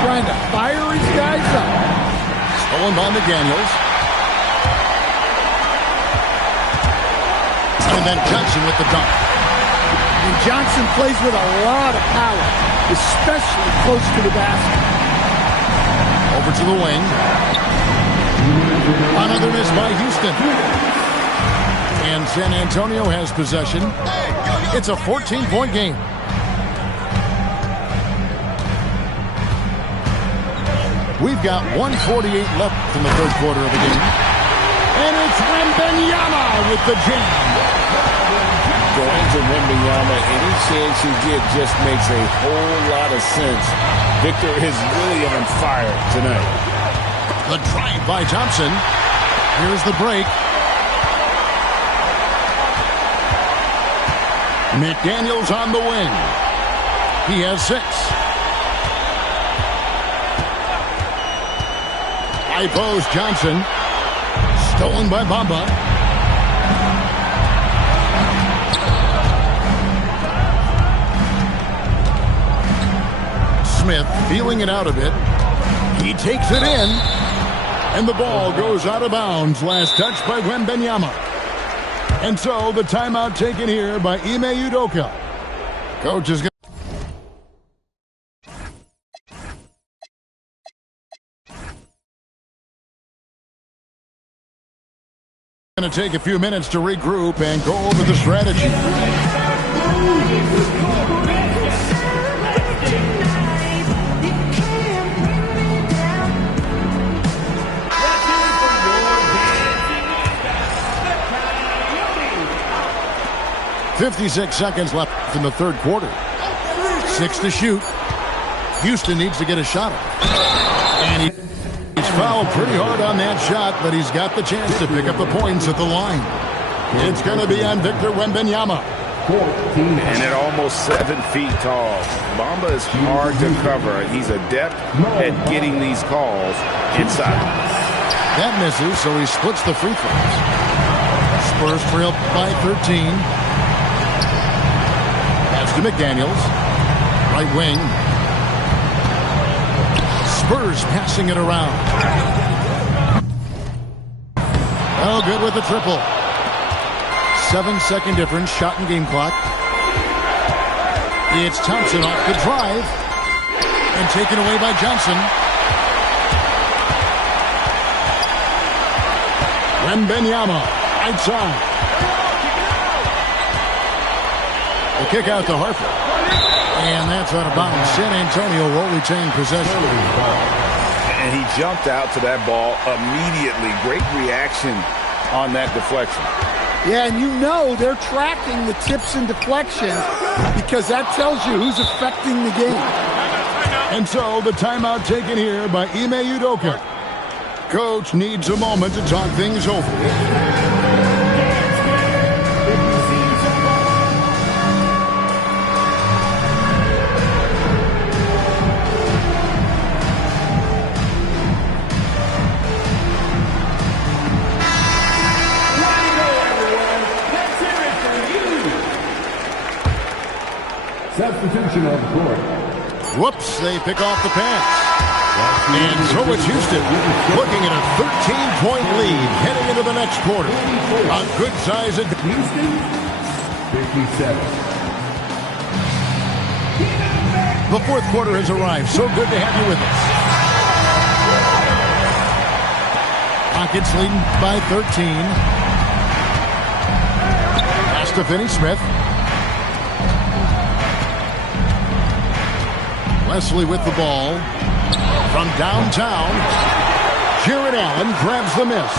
trying to fire his guys up. Stolen by McDaniels. And then Johnson with the dunk. And Johnson plays with a lot of power, especially close to the basket. Over to the wing. Another miss by Houston. And San Antonio has possession. It's a 14-point game. We've got 1:48 left in the third quarter of the game. And it's Wembanyama with the jam. Going to Wembanyama, any chance you get just makes a whole lot of sense. Victor is really on fire tonight. The drive by Thompson. Here's the break. McDaniels on the wing. He has 6. High post Johnson. Stolen by Bamba. Smith feeling it out a bit. He takes it in. And the ball goes out of bounds. Last touch by Wembanyama. And so the timeout taken here by Ime Udoka. Coach is going to take a few minutes to regroup and go over the strategy. 56 seconds left in the third quarter. 6 to shoot. Houston needs to get a shot off. And he's fouled pretty hard on that shot, but he's got the chance to pick up the points at the line. It's going to be on Victor Wembanyama. And at almost 7 feet tall, Bamba is hard to cover. He's adept at getting these calls inside. That misses, so he splits the free throws. Spurs trail by 13. Pass to McDaniels. Right wing. Spurs passing it around. Oh, good with the triple. 7-second difference, shot and game clock. It's Thompson off the drive. And taken away by Johnson. Wembanyama, outside. The kick out to Harper. And that's out of bounds. San Antonio will retain possession. And he jumped out to that ball immediately. Great reaction on that deflection. Yeah, and you know they're tracking the tips and deflections because that tells you who's affecting the game. And so the timeout taken here by Ime Udoka. Coach needs a moment to talk things over. Substitution on the court. Whoops, they pick off the pass. And so it's Houston looking at a 13-point lead heading into the next quarter. A good size at Houston, 57. The fourth quarter has arrived. So good to have you with us. Rockets leading by 13. Pass to Finney-Smith. Wesley with the ball. From downtown, Jared Allen grabs the miss.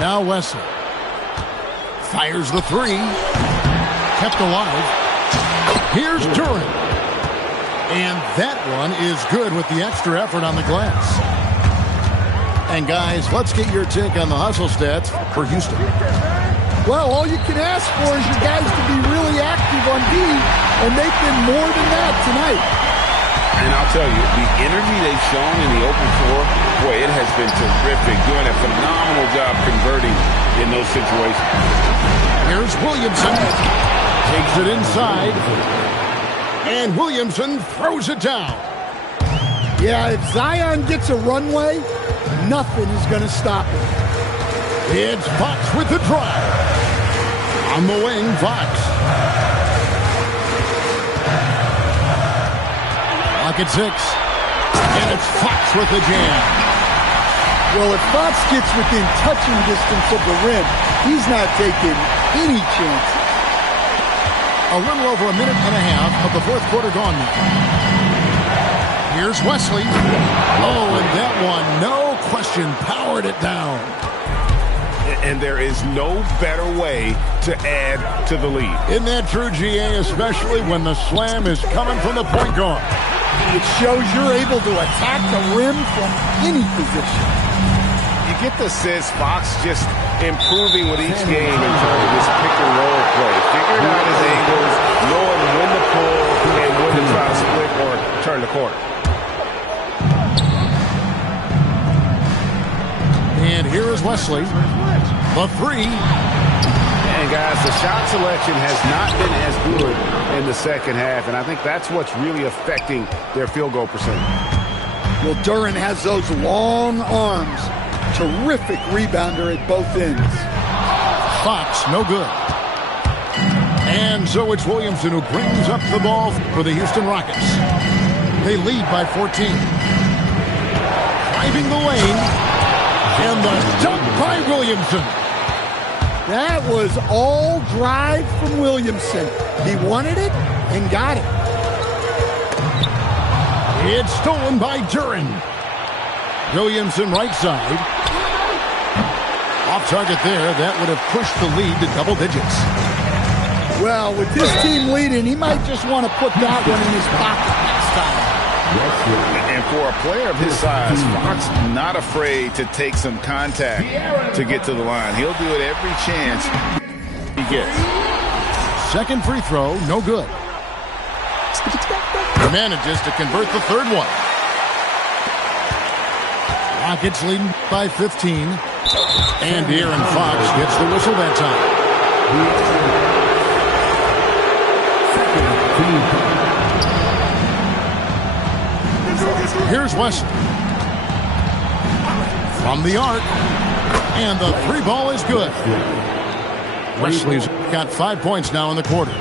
Now Wesley fires the three. Kept alive. Here's Duran. And that one is good with the extra effort on the glass. And guys, let's get your take on the hustle stats for Houston. Well, all you can ask for is your guys to be really active on D, and they've been more than that tonight. And I'll tell you, the energy they've shown in the open floor, boy, it has been terrific. Doing a phenomenal job converting in those situations. Here's Williamson. Takes it inside. And Williamson throws it down. Yeah, if Zion gets a runway, nothing is going to stop him. It's Fox with the drive. On the wing, Fox. Lock at 6. And it's Fox with the jam. Well, if Fox gets within touching distance of the rim, he's not taking any chances. A little over a minute and a half of the fourth quarter gone now. Here's Wesley. Oh, and that one, no question, powered it down. And there is no better way to add to the lead. Isn't that true, GA, especially when the slam is coming from the point guard? It shows you're able to attack the rim from any position. You get the sense Fox just improving with each game in terms of this pick-and-roll play. Figuring out his angles, knowing when to pull and when to try to split or turn the corner. And here is Wesley. The three. And guys, the shot selection has not been as good in the second half, and I think that's what's really affecting their field goal percentage. Well, Duran has those long arms. Terrific rebounder at both ends. Fox, no good. And so it's Williamson who brings up the ball for the Houston Rockets. They lead by 14. Driving the lane. And the dunk by Williamson. That was all drive from Williamson. He wanted it and got it. It's stolen by Duran. Williamson right side. Off target there. That would have pushed the lead to double digits. Well, with this team leading, he might just want to put that one in his pocket next time. And for a player of his size, Fox not afraid to take some contact to get to the line. He'll do it every chance he gets. Second free throw, no good. He manages to convert the third one. Rockets leading by 15. And Aaron Fox gets the whistle that time. Here's Wesley. From the arc. And the three ball is good. Wesley's got 5 points now in the quarter.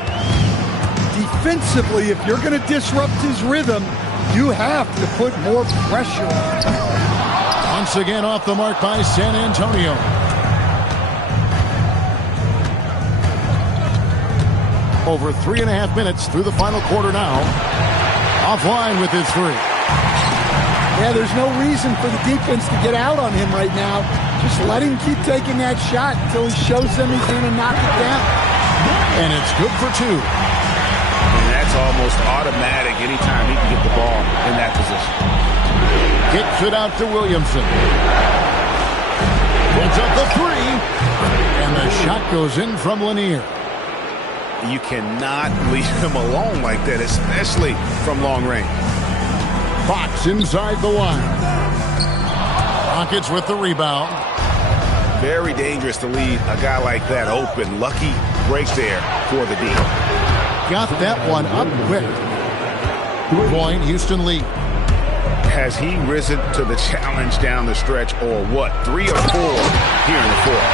Defensively, if you're going to disrupt his rhythm, you have to put more pressure on him. Once again off the mark by San Antonio. Over 3.5 minutes through the final quarter now. Offline with his three. Yeah, there's no reason for the defense to get out on him right now. Just let him keep taking that shot until he shows them he's going to knock it down. And it's good for two. And that's almost automatic anytime he can get the ball in that position. Kicks it out to Williamson. Puts up the three. And the shot goes in from Lanier. You cannot leave him alone like that, especially from long range. Fox inside the line. Rockets with the rebound. Very dangerous to leave a guy like that open. Lucky breaks there for the D. Got that one up quick. Point, Houston lead. Has he risen to the challenge down the stretch or what? 3 or 4 here in the fourth.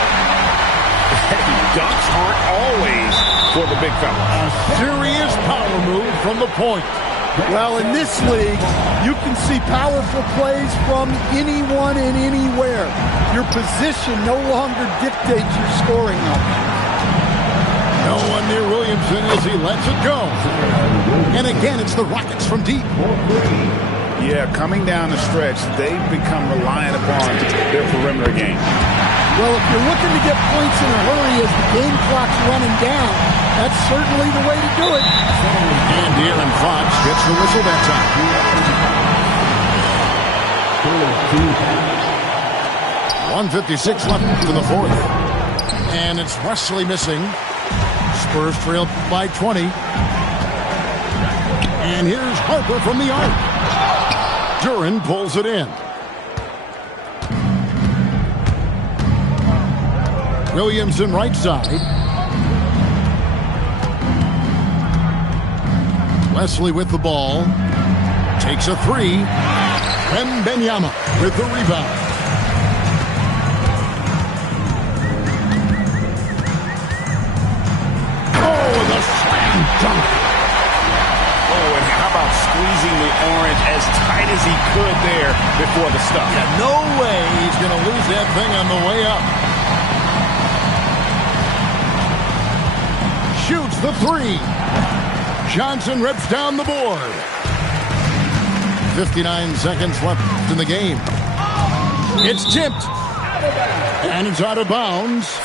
Dunks aren't always for the big fella. A serious power move from the point. Well, in this league, you can see powerful plays from anyone and anywhere. Your position no longer dictates your scoring number. No one near Williamson as he lets it go. And again, it's the Rockets from deep. Yeah, coming down the stretch, they've become reliant upon their perimeter game. Well, if you're looking to get points in a hurry as the game clock's running down, that's certainly the way to do it. And Aaron Fox gets the whistle that time. 1:56 left in the fourth. And it's Wesley missing. Spurs trail by 20. And here's Harper from the arc. Duran pulls it in. Williamson right side. Wesley with the ball. Takes a three. Wembanyama with the rebound. Oh, the slam dunk. Oh, and how about squeezing the orange as tight as he could there before the stuff? Yeah, no way he's going to lose that thing on the way up. Shoots the three. Johnson rips down the board. 59 seconds left in the game. It's tipped. And it's out of bounds.